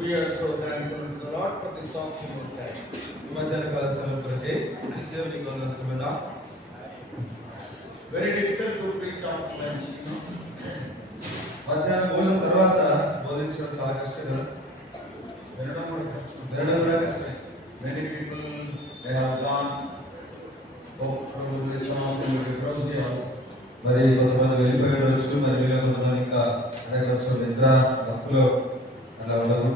We are so thankful to the Lord for this opportunity time. మధ్యాహ్నకాల సమయం కొరకే దేవునికి వందనములు. Very difficult to preach after lunch. మధ్యాహ్న భోజనం తర్వాత బోధించడం చాలా కష్టం. వినడం కూడా కష్టం. Many people they have gone to listen to the programs. మరి కొంతమంది వెళ్ళిపోయి వచ్చు, మరి కొంతమంది ఇంకా కొంచెం నిద్ర భక్తులు అలా ఉండదు.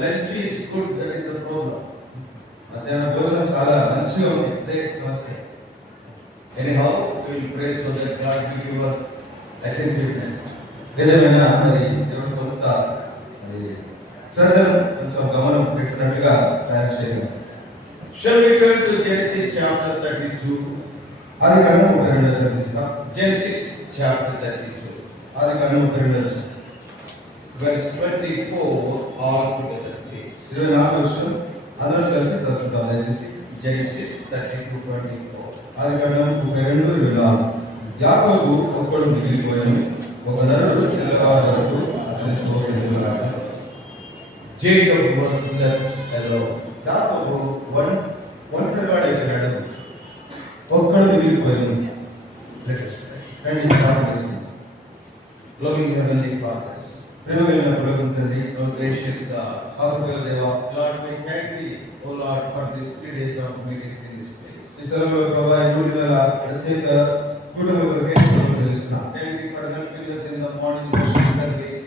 Lunch is good, that is the problem. మధ్యాహ్న భోజనం చాలా మంచిగా ఉంది, అదే సమస్య. Anyhow, so we pray so that God will give us attentiveness. ఏదేమైనా మరి దేవుడు కొంత మరి శ్రద్ధను కొంచెం గమనం పెట్టినట్టుగా తయారు చేయాలి. Shall we turn to Genesis chapter 32? Adikandam 32 చదివిస్తాం. Genesis chapter 32. Adikandam 32 verse 24 all together please. 24 వచనం అందరూ కలిసి చదువుతాం దయచేసి. Genesis 32:24. ఆదికాండం 32:24. యాకోబు ఒక్కడు మిగిలిపోయాను, ఒక నరుడు తెల్లవారు వరకు అతనితో వెళ్ళాడు. Jacob was left alone. యాకోబు ఒంటరివాడైపోయాడు, ఒక్కడు మిగిలిపోయాను. Let us pray. And in darkness, loving heavenly Father, ప్రేమగలిగిన ప్రభువు తండ్రి, O gracious God, ఆత్మగల దేవా, Lord, we thank thee, O Lord, for these 3 days of meetings in this place. ఈ స్థలంలో ప్రభువా ఈ 3 దినాల ప్రత్యేక కూటమి కొరకే చెల్లిస్తున్నాం. Thank you for helping us in the morning worship service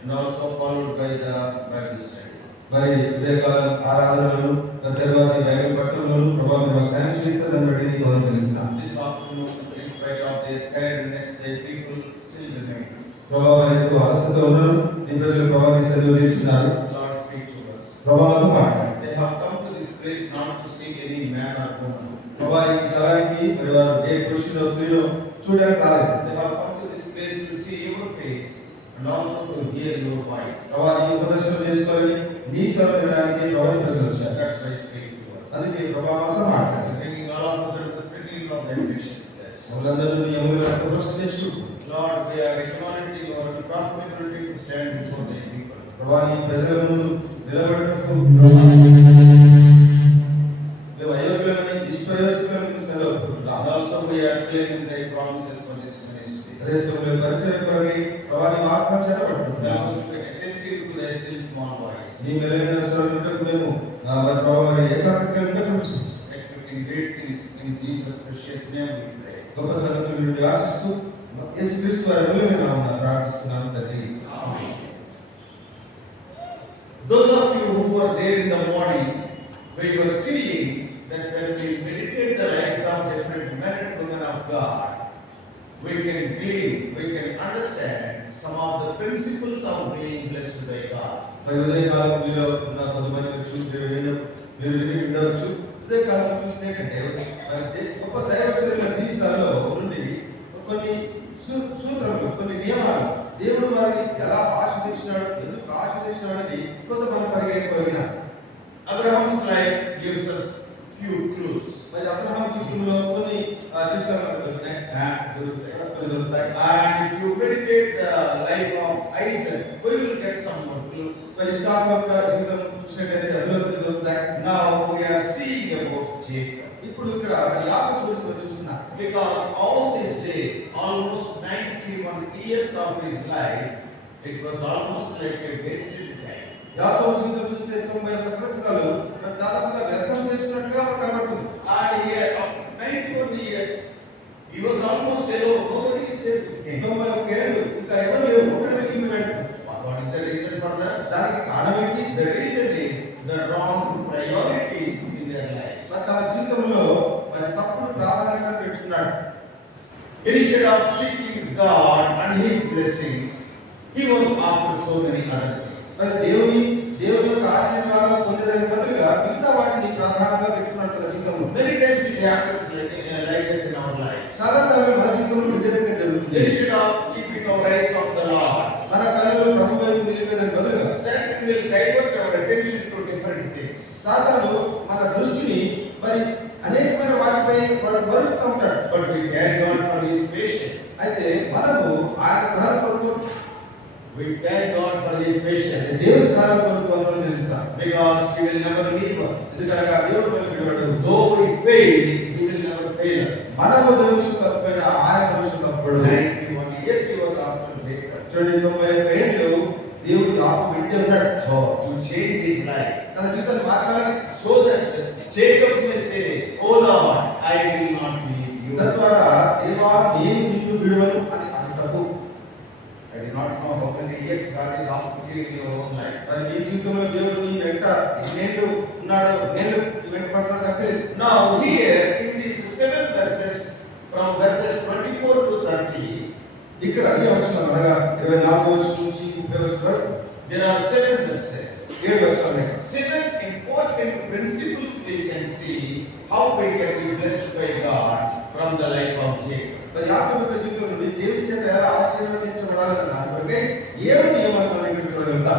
and also followed by the Bible study. మరి ఉదయకాలం ఆరాధనలను తర్వాత బైబిల్ పఠనంలోను ప్రభువా మీరు సాయం చేస్తారని బట్టి నీకు వందనాలు చెల్లిస్తున్నాం. This afternoon, in spite of their tiredness, the people still remain. ప్రభువా ఎంతో అలసట ఉన్నారు, నీ ప్రజలు ప్రభువాని సన్నిధిలో నిలిచినారు. Lord, speak to us. ప్రభువాతో మాట్లాడు. They have come to this place not to seek any man or woman. ప్రభువా ఈ స్థలానికి మరి వారు ఏ పురుషుడో స్త్రీలో చూడడానికి రాలేదు. They have come to this place to see your face and also to hear your voice. ప్రభువా నీ ప్రదర్శన చేసుకోవాలని నీ స్వరం వినడానికి ప్రభువాని ప్రజలు వచ్చారు. That's why speak to us. అందుకే ప్రభువాతో మాట్లాడు. Bringing all of us into the sprinkling of thy precious blood. మనందరూ నీ అమూల్య రక్తప్రోక్షణ చేసుకుంటూ Lord, we are acknowledging our responsibility to stand before the people. ప్రభువా నీ ప్రజల ముందు నిలబడటకు మేము అయోగ్యులమని నిష్ప్రయోజకులమని సెలవుకుంటున్నాం. Also we are claiming thy promises for this ministry. అదే సమయంలో పరిచర్య కొరకై ప్రభువా నీ వాగ్దానం చేపడుతున్నాం. Attentive to thy still small voice. నీ మెల్లైన స్వరమునకు మేము మరి ప్రభువా ఏకాగ్రతగా ఉండవచ్చు. Expecting great things in Jesus' precious name we pray. గొప్ప సంగతులు మీరు ఆశిస్తూ యేసు క్రీస్తు వారి అమూల్యమైన నామమున ప్రార్థిస్తున్నాము తండ్రి. ఆమేన్. Those of you who were there in the morning, we were seeing that when we meditate the lives of different men and women of God, we can glean, we can understand some of the principles of being blessed by God. మరి ఉదయకాలం మీలో ఉన్న కొంతమంది మీరు వినవచ్చు. ఉదయకాలం చూస్తే గొప్ప దైవజనుల జీవితాల్లో నుండి కొన్ని సూత్రములు, కొన్ని నియమాలు దేవుడు వారిని ఎలా ఆశీర్వదించినాడు, ఎందుకు ఆశీర్వదించినాడు అనేది కొంతమంది పరిగెత్తుకోగలిగిన. Abraham's life gives us few clues. మరి అబ్రహాం జీవితంలో కొన్ని చిట్కాలు దొరుకుతాయి. And if you meditate the life of Isaac, we will get some more clues. మరి ఇస్సాకు యొక్క జీవితం చూసినట్లయితే అందులో దొరుకుతాయి. Now we are seeing about Jacob. ఇప్పుడు ఇక్కడ యాకోబు గురించి చూస్తున్నాం. Because all these days, almost 91 years of his life, it was almost like a wasted time. యాకోబు జీవితం చూస్తే 91 సంవత్సరాలు దాదాపుగా వ్యర్థం చేసినట్టుగా కనబడుతుంది. And here after 91 years, he was almost alone. Nobody is there with him. 91 ఏళ్ళు ఇంకా ఎవరు లేరు, ఒకడే మిగిలిపోయాడు. What is the reason for that? దానికి కారణం ఏంటి? The reason is the wrong priorities in their lives. తన జీవితంలో మరి తప్పుడు ప్రాధాన్యతలు పెట్టుకున్నాడు. Instead of seeking God and his blessings, he was after so many other things. మరి దేవుని యొక్క ఆశీర్వాదాలు పొందడానికి బదులుగా మిగతా వాటిని ప్రాధాన్యంగా పెట్టుకున్నాడు తన జీవితంలో. Many times it happens like this in our life. చాలా సార్లు మన జీవితంలో విదేశంగా జరుగుతుంది. Instead of keeping our eyes on the Lord, మన కళ్ళు ప్రభు వైపు నిలిపేదానికి బదులుగా Satan will divert our attention to different things. సాతానుడు మన దృష్టిని మరి అనేకమైన వాటిపై వాడు మరుస్తూ ఉంటాడు. But we thank God for his patience. అయితే మనము ఆయన సహనముతో we thank God for his patience. దేవుని సహనముతో మనం నిలుస్తాం. Because he will never leave us. ఎందుకనగా దేవుడు మనల్ని విడువడు. Though we fail, he will never fail us. మనము దేవుని తప్పైన ఆయన మనుషులు తప్పడు. 91 years he was after Jacob. 91 ఏళ్ళు దేవుడు యాకోబు వెంట ఉన్నాడు. To change his life. తన జీవితాన్ని మార్చాలని. So that Jacob may say, "Oh Lord, I will not leave you." తద్వారా దేవా నేను నిన్ను విడువను అని అంటాడు. I do not know how many years God is after you in your own life. మరి నీ జీవితంలో దేవుడు నీ వెంట ఎన్నేళ్ళు ఉన్నాడో నేను నీ వెంట పడతాను నాకు తెలియదు. Now here in these 7 verses from verses 24 to 30 ఇక్కడ ఈ వచనం అనగా 24 వచనం నుంచి 30 వచనం వరకు there are 7 verses. 7 వచనాలు. 7 important principles we can see how we can be blessed by God from the life of Jacob. మరి యాకోబు జీవితం నుండి దేవుని చేత ఎలా ఆశీర్వదించబడాలన్న దాని కొరకే 7 నియమాలను మనం ఇక్కడ చూడగలుగుతాం.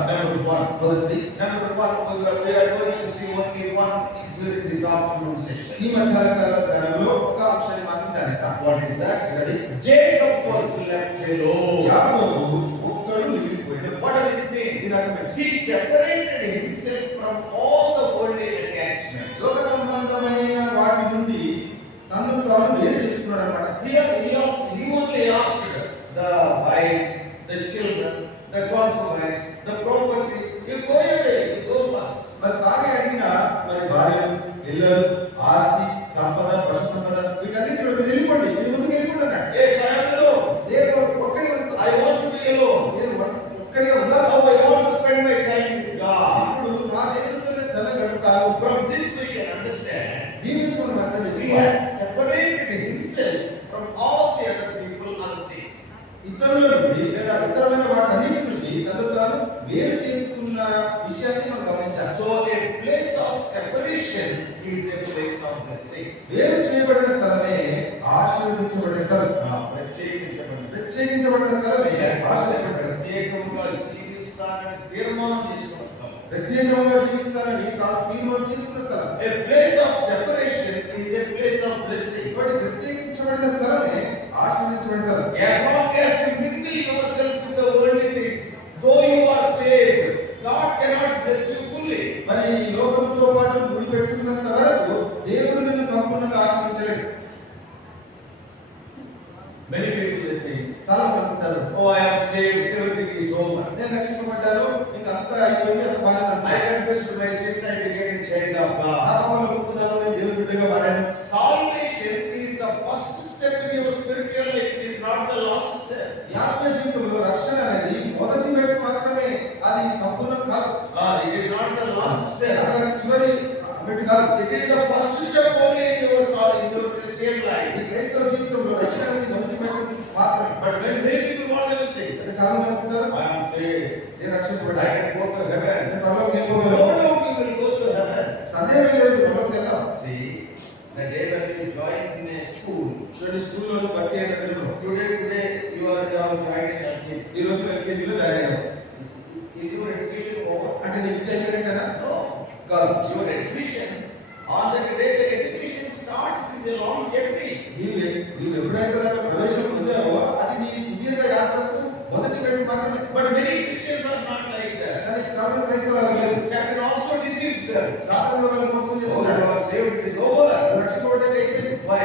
Number 1 we are going to see only one during this afternoon session. ఈ మధ్యాహ్న కాలంలో ఒక అంశాన్ని మాత్రం ధ్యానిస్తాం. What is that? Jacob was left alone. యాకోబు ఒక్కడు మిగిలిపోయాడు. What does it mean? He separated himself from all the worldly attachments. లోక సంబంధమైన వాటి నుండి తనను తాను వేరు చేసుకున్నాడు అన్నమాట. He only asked the wives, the children, the concubines, the properties, you go away, you go first. మరి తానే అడిగిన మరి భార్యలు, ఇల్లు, ఆస్తి, సంపద, పశు సంపద వీటన్నిటి నుండి వెళ్ళిపోండి, మీరు ముందుకు వెళ్ళిపోండి అన్నాడు. ఏ సమయంలో నేను ఒక్కడే I want to be alone. నేను ఒక్కడే ఉండాలి. Now I want to spend my time with God. ఇప్పుడు నా దేవునితో సమయం గడుపుతాను. From this we can understand. దీని నుంచి మనం అర్థం చేసుకోవాలి. Separated himself from all the other people and things. ఇతరుల నుండి లేదా ఇతరమైన వాటన్నిటి నుండి తనను తాను వేరు చేసుకున్న విషయాన్ని మనం గమనించాలి. So a place of separation is a place of blessing. వేరు చేయబడిన స్థలమే ఆశీర్వదించబడిన స్థలం. ప్రత్యేకించబడిన స్థలమే ఆశీర్వదించబడిన స్థలం. ప్రత్యేకంగా జీవిస్తానని తీర్మానం చేసుకున్న స్థలం. ప్రత్యేకంగా జీవిస్తానని తాను తీర్మానం చేసుకున్న స్థలం. A place of separation is a place of blessing. కాబట్టి ప్రత్యేకించబడిన స్థలమే ఆశీర్వదించబడిన స్థలం. As long as you mingle yourself with the worldly things, though you are saved, God cannot bless you fully. మరి ఈ లోకంతో పాటు ముడి పెట్టుకున్నంత వరకు దేవుడు నిన్ను సంపూర్ణంగా ఆశీర్వదించలేడు. Many people they think, చాలా మంది అనుకుంటారు, oh I am saved, everything is over. నేను రక్షించబడ్డాను, ఇంకా అంతా అయిపోయింది, అంతా బాగానే ఉంది. I confessed my sins, I became a child of God. పాపములు ఒప్పుకున్నాను, నేను దేవుని బిడ్డగా మారాను. Salvation is the first step in your spiritual life, it is not the last step. ఆత్మ జీవితంలో రక్షణ అనేది మొదటి మెట్టు మాత్రమే, అది సంపూర్ణం కాదు. It is not the last step. అది చివరి మెట్టు కాదు. It is the first step only in your Christian life. ఈ క్రైస్తవ జీవితంలో రక్షణ అనేది మొదటి మెట్టు మాత్రమే. But when many people want everything, అంటే చాలా మంది అనుకుంటారు, I am saved, నేను రక్షించబడ్డాను, I can go to heaven, నేను పరలోకానికి వెళ్ళగలను. No, no, you will go to heaven. సందేహం లేదు, పరలోకానికి వెళ్తాం. See, the day when you join in a school, చూడండి స్కూల్లో భర్తీ అయిన దినం, today you are joining LKG. ఈ రోజు LKG లో జాయిన్ అయ్యావు. Is your education over? అంటే నీ విద్య అయిపోయినట్టేనా? No. కాదు. Your education on the day the education starts with a long journey. నీవు ఎప్పుడైతే ప్రవేశం పొందావో అది నీ సుదీర్ఘ యాత్రకు మొదటి మెట్టు మాత్రమే. But many Christians are not like that. కానీ చాలా క్రైస్తవులు లేరు. Satan also deceives them. సాతాను వాళ్ళని మోసం చేస్తాడు. Oh, saved is over. రక్షించబడ్డాక అయిపోయింది. Why?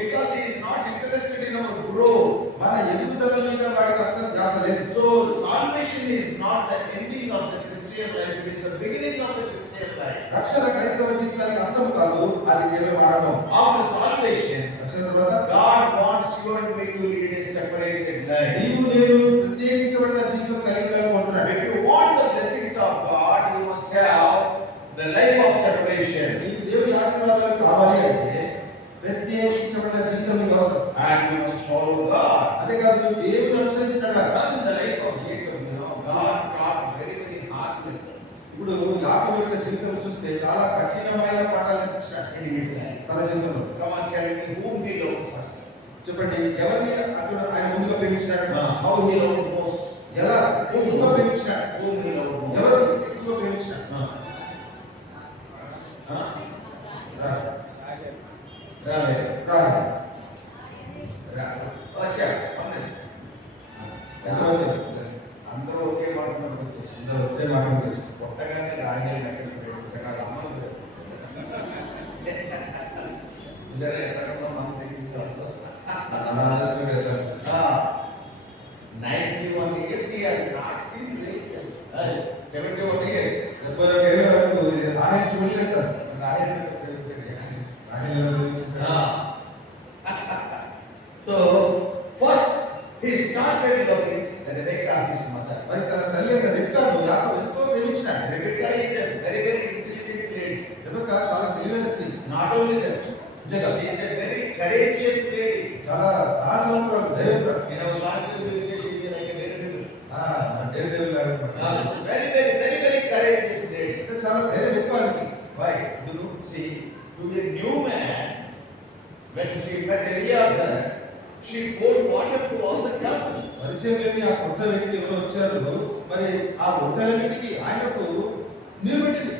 Because he is not interested in our growth. మన ఎదుగుదల మీద వాడికి అసలు ధ్యాస లేదు. So salvation is not the ending of the Christian life, it is the beginning of the Christian life. రక్షణ క్రైస్తవ జీవితానికి అంతం కాదు, అది కేవలం ఆరంభం. After salvation, రక్షణ తర్వాత God wants you and me to lead a separated life. నీవు నేను ప్రత్యేకించబడిన జీవితం కలిగి ఉండాలనుకుంటున్నాను. If you want the blessings of God, you must have the life of separation. నీకు దేవుని ఆశీర్వాదాలు కావాలి అంటే ప్రత్యేకించబడిన జీవితం నీకు అవసరం. And you must follow God. అదే కాదు, నువ్వు దేవుని అనుసరించాలి. In the life of Jacob, God taught very hard lessons. ఇప్పుడు యాకోబు యొక్క జీవితం చూస్తే చాలా కఠినమైన పాఠాలు నేర్పించాడు తన జీవితంలో. Come on, tell me whom he loved first. చెప్పండి, ఎవరిని అతను ఆయన ముందుగా ప్రేమించాడు? How he loved most. ఎలా ఎక్కువగా ప్రేమించాడు? Whom he loved most. ఎవరిని ఎక్కువగా ప్రేమించాడు? అందరూ ఒకే మాట ఒకే మాట కొట్టగానే రాగేది ఎక్కడ అమ్మలు మనం 91 years he has not seen Rachel. 71 years. ఆయన చూడలేదు So first he started loving Rebecca, his mother. మరి తన తల్లి రెబెక్కాను యాకోబు ఎంతో ప్రేమించాడు. Rebecca is a very intelligent lady. Rebecca చాలా తెలివైన స్త్రీ. Not only that, she is a very courageous lady. చాలా సాహసవంతురాలు, ధైర్యవంతురాలు. In our language we say she is like a daredevil. Daredevil లాగా. Very courageous lady. అంటే చాలా ధైర్యం ఎక్కువ ఆమెకి. Why? You see, to a new man, when she met Eliezer, she poured water to all the camels. పరిచయం లేని ఆ కొత్త వ్యక్తి ఎవరు వచ్చారు, మరి ఆ ఒంటెలన్నిటికీ ఆయనకు నీరు పెట్టింది.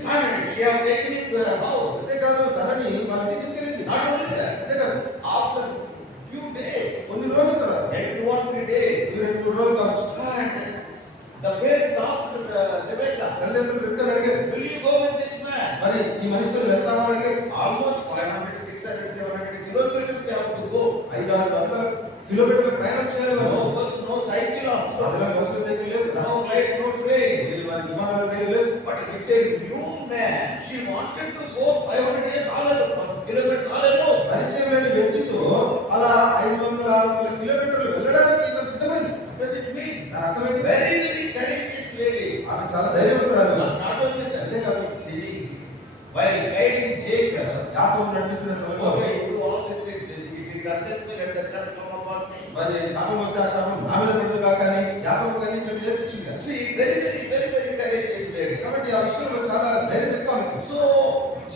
She have taken it to her house. అంతేకాదు తనని వాళ్ళ ఇంటికి తీసుకెళ్ళింది. Not only that, అంతేకాదు after few days, కొన్ని రోజుల తర్వాత, 2 or 3 days, 2 రోజులు కావచ్చు, the parents asked Rebecca, తల్లిదండ్రులు రెబెక్కాను అడిగారు, will you go with this man? మరి ఈ మనిషితో వెళ్తావా అడిగారు. Almost 500, 600, 700 kilometers they have to go. 500 కిలోమీటర్ల ప్రయాణం చేయాలి. No bus, no cycle also. అదలా బస్సు సైకిల్ లేవు. No flights, no train. విమానాలు లేవు. But it's a new man. She wanted to go 500 years all alone, kilometers all alone. పరిచయం లేని వ్యక్తితో అలా 500, 600 కిలోమీటర్లు వెళ్ళడానికి తను సిద్ధమైంది. What does it mean? అర్థమైంది. Very courageous lady. ఆమె చాలా ధైర్యవంతురాలు. Not only that, అంతేకాదు, while guiding Jacob, యాకోబు నడిపిస్తున్న సమయంలో, okay, you do all these things. If you curses me, let the curse come upon me. మరి శాపం వస్తే ఆ శాపం నా మీద పడుతుంది కాక అని యాకోబు గారిని చెప్పి నేర్పించింది. See, very courageous lady. కాబట్టి ఆ విషయంలో చాలా ధైర్యం ఎక్కువ ఆమెకు. So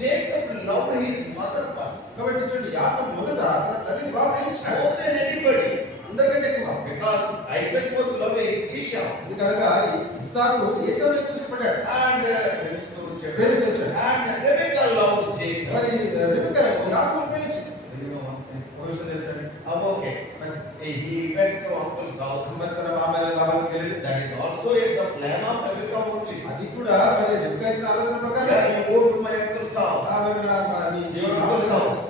Jacob loved his mother first. కాబట్టి చూడండి, యాకోబు మొదట తన తల్లిని బాగా ప్రేమించాడు. More than anybody. అందరికంటే ఎక్కువ. Because Isaac was loving Esau. ఎందుకనగా ఇస్సాకు ఏశావుని ఎక్కువ ఇష్టపడ్డాడు. And ప్రేమించాడు. And Rebecca loved Jacob. మరి రెబెక్కా యాకోబుని ప్రేమించింది. ఒక విషయం తెలుసండి. Okay. He went to uncle's house. మరి తన మామయ్య లాభానికి వెళ్ళి, that is also in the plan of Rebecca only. అది కూడా మరి రెబెక్కా ఇచ్చిన ఆలోచన ప్రకారం, you go to my uncle's house. Me uncle's house.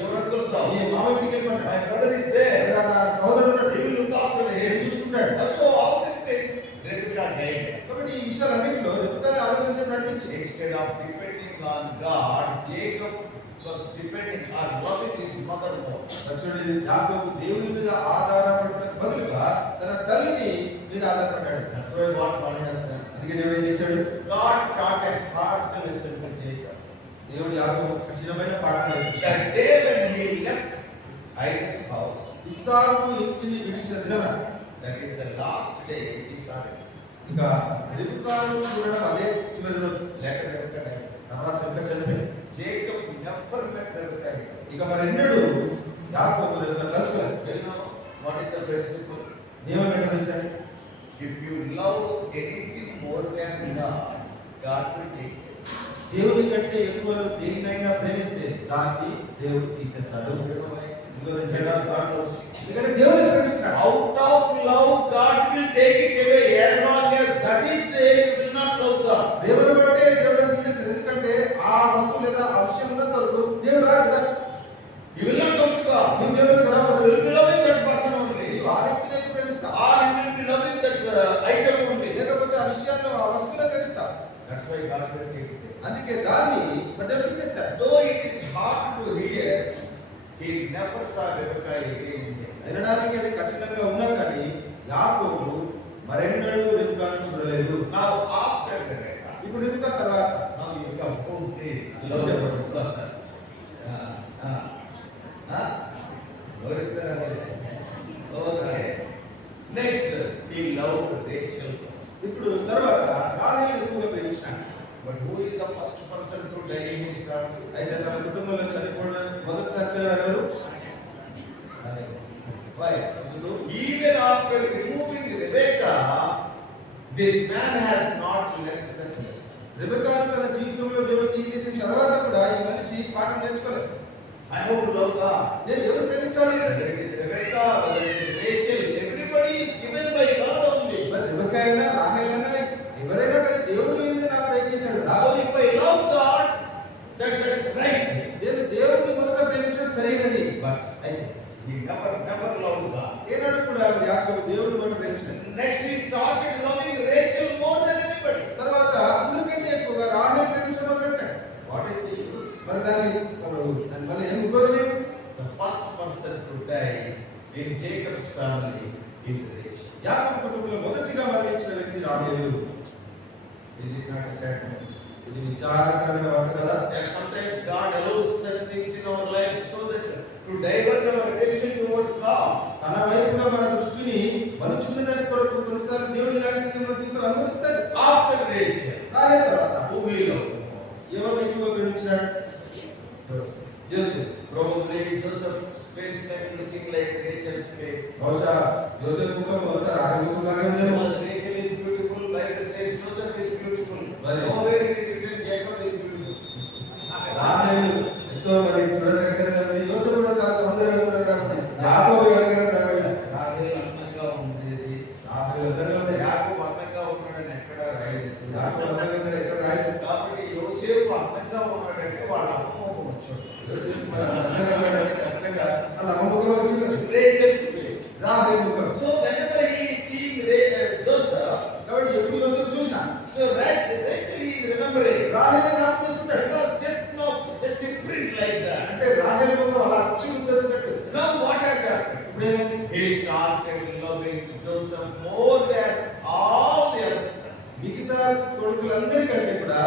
Your uncle's house. ఈ మామయ్య ఇంటికి వెళ్ళండి. My brother is there. నా సోదరుడు ఉన్నాడు. He will look after me. he చూసుకుంటాడు. So all these things Rebecca did. కాబట్టి ఈ విషయాలన్నిటిలో రెబెక్కా ఆలోచించడం నడిపించింది. Instead of depending on God, Jacob was depending on loving his mother more. చూడండి, యాకోబు దేవుని మీద ఆధారపడడానికి బదులుగా తన తల్లిని మీద ఆధారపడ్డాడు. That's why what God has done. అందుకే దేవుడు ఏం చేశాడు? God taught a hard lesson to Jacob. దేవుడు యాకోబు కఠినమైన పాఠం నేర్పించాడు. That day when he left Isaac's house, ఇస్సాకు ఇంటిని విడిచిన దినమున, that is the last day he saw it. ఇంకా రెబెక్కాను చూడడం అదే చివరి రోజు. లేక రెబెక్కా తర్వాత రెబెక్కా చనిపోయింది. Jacob never met Rebecca. ఇక మరెన్నడూ యాకోబు Rebecca కలుసుకోలేదు. What is the principle? నియమం ఏంటో తెలుసా? If you love anything more than God, God will take it. దేవుని కంటే ఎక్కువ దేనినైనా ప్రేమిస్తే దానికి దేవుడు తీసేస్తాడు. ఎందుకంటే దేవుని ప్రేమిస్తాడు. Out of love God will take it away. As long as that is there, you will not love God. దేవుని బట్టే దేవుడు తీసేస్తాడు. ఎందుకంటే ఆ వస్తువు లేదా ఆ విషయం ఉన్నంత వరకు దేవుడు రాడు. You will not come to God. You దేవునికి రావు. You will be loving that person only. నీవు ఆ వ్యక్తిని ప్రేమిస్తావు. Or you will be loving that item only. లేకపోతే ఆ విషయాన్ని ఆ వస్తువుని ప్రేమిస్తావు. That's why God will take it. అందుకే దాన్ని దేవుడు తీసేస్తాడు. Though it is hard to hear, he never saw Rebecca again. వినడానికి అది కఠినంగా ఉన్నా కానీ యాకోబు మరెన్నడూ రెబెక్కాను చూడలేదు. Now after Rebecca, ఇప్పుడు రెబెక్కా తర్వాత, now you come home please. Love చెప్పండి. Next he loved Rachel. ఇప్పుడు తర్వాత రాహేలు ఎక్కువగా ప్రేమించాడు. But who is the first person to die in his family? అయితే తన కుటుంబంలో చనిపోయిన మొదట చనిపోయిన ఎవరు? Why? Even after removing Rebecca, this man has not left the place. Rebecca తన జీవితంలో దేవుడు తీసేసిన తర్వాత కూడా ఈ మనిషి పాఠం నేర్చుకోలేదు. I hope to love God. నేను దేవుడు ప్రేమించాలి. Whether it is Rebecca, whether it is Rachel, everybody is given by God only. మరి రెబెకా అయినా రాహేల్ అయినా ఎవరైనా కానీ దేవుడు ఏంటి నాకు దయచేశాడు. So if I love God, that is right. దేవుడిని మొదట ప్రేమించడం సరైనది. But అయితే he never loved God. ఏనాడు కూడా యాకోబు దేవుడిని మొదట ప్రేమించలేదు. Next he started loving Rachel more than anybody. తర్వాత అందరికంటే ఎక్కువగా రాహేల్ ప్రేమించడం మొదలుపెట్టాడు. What is the use? మరి దానివల్ల ఏం ఉపయోగం ఏంటి? The first person to die in Jacob's family is Rachel. యాకోబు కుటుంబంలో మొదటిగా మరణించిన వ్యక్తి రాహేలు. Is it not a sad news? ఇది విచారకరమైన వార్త కదా. That sometimes God allows such things in our lives so that to divert our attention towards God. తన వైపుగా మన దృష్టిని మలుచుకునేదానికి కొరకు కొన్నిసార్లు దేవుడు ఇలాంటి మన జీవితాలు అనుభవిస్తాడు. After Rachel, రాహేలు తర్వాత who will love? ఎవరిని ఎక్కువగా ప్రేమించాడు? Joseph. యోసేపు. Probably Joseph's face might be looking like Rachel's face. బహుశా యోసేపు ముఖం అంతా రాహేలు ముఖంలాగే ఉందేమో. Because Rachel is beautiful, Bible says Joseph is beautiful. But nowhere it is written Jacob is beautiful. రాహేలు ఎంతో మరి చూడచక్కగా ఉంది. యోసేపు కూడా చాలా సౌందర్యంగా ఉన్నాడు కాబట్టి యాకోబు ఎలాగైనా రావాలి. రాహేలు అందంగా ఉండేది. రాహేలు అందంగా ఉంది. యాకోబు అందంగా ఉన్నాడని ఎక్కడ రాయలేదు. యాకోబు అందంగా ఉన్నాడు ఎక్కడ రాయలేదు. కాబట్టి యోసేపు అందంగా ఉన్నాడంటే వాళ్ళ అమ్మ వచ్చాడు. యోసేపు మరి అందంగా ఉన్నాడంటే ఖచ్చితంగా వాళ్ళ అమ్మ ముఖం వచ్చింది. Rachel's face. రాహేలు ముఖం. So whenever he is seeing Joseph, కాబట్టి ఎప్పుడు యోసేపు చూసినా so Rachel is remembering. రాహేలు జ్ఞాపకం చేస్తున్నాడు. Because just imprint like that. అంటే రాహేలు ముఖం అలా అచ్చు గుర్తొచ్చినట్టు. Now what has happened? ఇప్పుడు ఏమైంది? He started loving Joseph more than all the other sons. మిగతా కొడుకులందరికంటే కూడా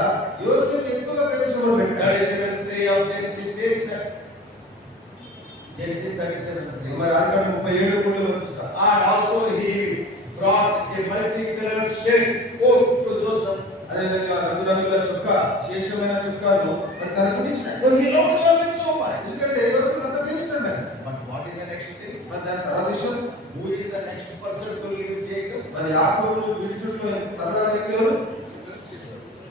యోసేపు ఎక్కువగా ప్రేమించడం మొదలుపెట్టాడు. 37:3 of Genesis says that. Genesis 37:3. మరి ఆదికాండం 37:3 చూస్తా. And also he brought a multicolored shirt coat to Joseph. అదేవిధంగా రంగురంగుల చొక్కా, శేషమైన చొక్కాను మరి తనకు ఇచ్చాడు. So he loved Joseph so much. ఎందుకంటే యోసేపు అంత ప్రేమిస్తాడు. But what is the next thing? మరి దాని తర్వాత విషయం, Who is the next person to leave Jacob? మరి యాకోబును విడిచుట్లో తర్వాత ఎవరు?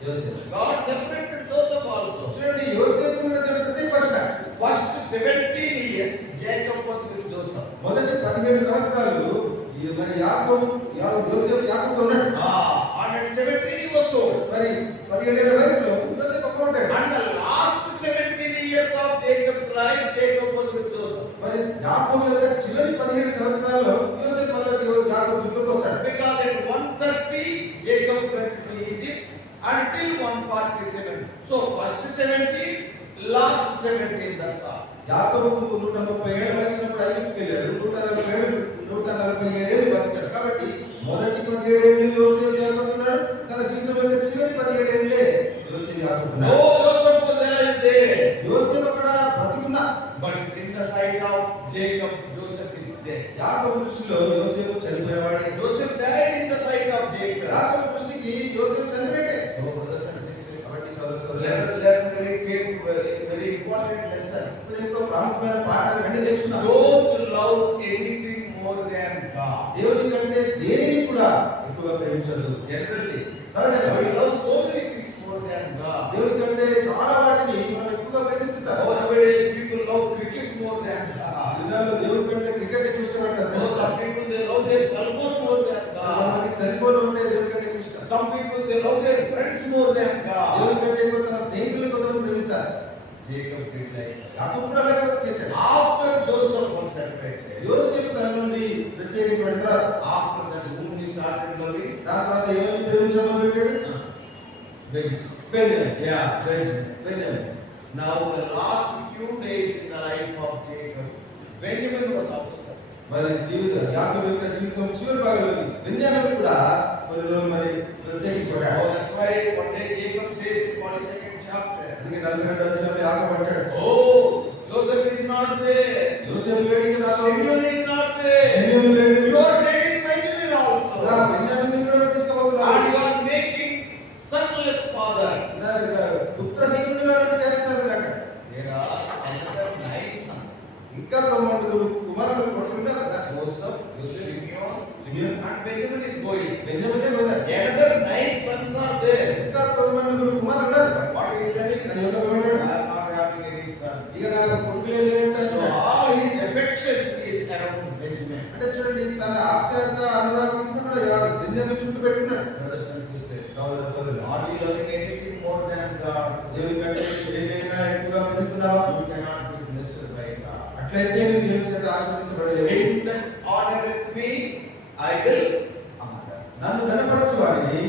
యోసేపు. God separated Joseph also. చూడండి, యోసేపు మీద దేవుడు ప్రత్యేకపరిచాడు. First 17 years Jacob was with Joseph. మొదటి 17 సంవత్సరాలు ఈ మరి యోసేపు యాకోబుతో ఉన్నాడు. And at 17 he was sold. మరి 17 ఏళ్ల వయసులో యోసేపు అక్కడ ఉంటాడు. And the last 17 years of Jacob's life, Jacob was with Joseph. మరి యాకోబు యొక్క చివరి 17 సంవత్సరాల్లో యోసేపు మళ్ళీ యాకోబు చుట్టూకు వస్తాడు. Because at 130 Jacob went to Egypt until 147. So first 17, last 17, that's all. యాకోబు 130 ఏళ్ల వయసులో ఐగుప్తుకు వెళ్ళాడు. 147 ఏళ్ళు బతికాడు. కాబట్టి మొదటి 17 ఏళ్ళు యోసేపు యాకోబున్నాడు. తన జీవితం యొక్క చివరి 17 ఏళ్ళే యోసేపు యాకోబున్నాడు. No, Joseph was alive there. యోసేపు అక్కడ బ్రతికున్నా. But in the sight of Jacob, Joseph is dead. యాకోబు దృష్టిలో యోసేపు చనిపోయేవాడే. Joseph died in the sight of Jacob. యాకోబు దృష్టికి యోసేపు చనిపోయాడే. So brothers and sisters, కాబట్టి సోదరులారా, let us learn very important lesson. ఎంతో ప్రాముఖ్యమైన పాఠాలు అన్ని నేర్చుకున్నాం. Don't love anything more than God. దేవుని కంటే దేనిని కూడా ఎక్కువగా ప్రేమించదు. Generally, సహజంగా we love so many things more than God. దేవుని కంటే చాలా వాటిని మనం ఎక్కువగా ప్రేమిస్తుంటారు. Nowadays, people love cricket more than God. దినాల్లో దేవుని కంటే క్రికెట్ ఎక్కువ ఇష్టపడతారు. Some people they love their cell phone more than God. మనకి సెల్ ఫోన్ ఉంటే దేవుని కంటే ఎక్కువ ఇష్టం. Some people they love their friends more than God. దేవుని కంటే ఎక్కువ తన స్నేహితులను కొంతమంది ప్రేమిస్తారు. Jacob did like. యాకోబు కూడా అలాగే చేశాడు. After Joseph was separated, యోసేపు తన నుండి ప్రత్యేకించబడ్డారు. after that, whom he started loving? దాని తర్వాత ఏమని ప్రేమించడం మొదలుపెట్టాడు? Benjamin. Yeah, Benjamin. Benjamin. Now the last few days in the life of Jacob, Benjamin was also separated. మరి జీవితం యాకోబు యొక్క జీవితం చివరి భాగంలో బెన్యామిన్ కూడా కొన్ని రోజులు మరి ప్రత్యేకించబడ్డాడు. Oh, that's why one day Jacob says in 42nd chapter, అందుకే 42వ అధ్యాయంలో యాకోబు అంటాడు, oh, Joseph is not there. యోసేపు లేడు ఇక్కడ. Simeon is not there. Simeon లేడు. You are taking Benjamin also. నా బెన్యామిన్ కూడా తీసుకోబోతున్నారు. And you are making sonless father. నా పుత్రహీనుడిగా చేస్తున్నారు అక్కడ. There are another 9 sons. ఇంకా 9 కుమారులు కొడుకున్నారు కదా. Joseph, Simeon, Simeon. and Benjamin is going. బెంజమినే వెళ్ళారు. Another 9 sons are there. ఇంకా 9 కుమారులు ఉన్నారు. What is he telling? అని ఎవరు అన్నాడు? I am not having any son. ఇక నాకు కొడుకులే లేరంటే So all his affection is around Benjamin. అంటే చూడండి తన ఆప్యాయత అనురాగం అంతా కూడా బెంజమిన్ చుట్టూ పెట్టుకున్నాడు. Brothers and sisters, సోదర సోదరులు, are we learning anything more than God? దేవుని కంటే ఏదైనా ఎక్కువగా ప్రేమిస్తున్నావా? You cannot be blessed by God. అట్లయితే నువ్వు దేవుని చేత ఆశీర్వదించబడలేవు. Him that honoreth me, I will honor. నన్ను ఘనపరచు వారిని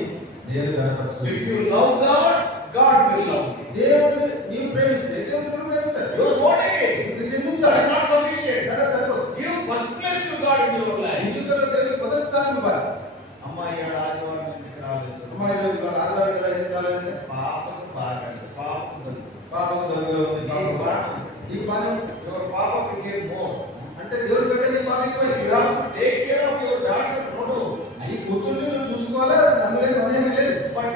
నేను ఘనపరచు. If you love God, God will love you. దేవుని నీవు ప్రేమిస్తే దేవుడు నిన్ను ప్రేమిస్తాడు. You are born again. ఇది That జన్మించాలి. is not sufficient. కదా సరిపోదు. Give first place to God in your నీ life. జీవితంలో దేవుని మొదటి స్థానం ఇవ్వాలి. అమ్మాయి ఆదివారం ఎందుకు రాలేదు? అమ్మాయి రోజు వాళ్ళ ఆధారం కదా ఎందుకు రాలేదంటే పాపకు బాగాలి. పాపకు దగ్గు. పాపకు దగ్గరగా ఉంది. నీకు బాగా. నీకు బాగా ఉంది. Your papa became more. అంటే దేవుడు పెట్టే నీ పాప ఎక్కువైంది. You have to take care of your daughter. No. నీ కూతుర్ని నువ్వు చూసుకోవాలా? అందులో సందేహం లేదు. But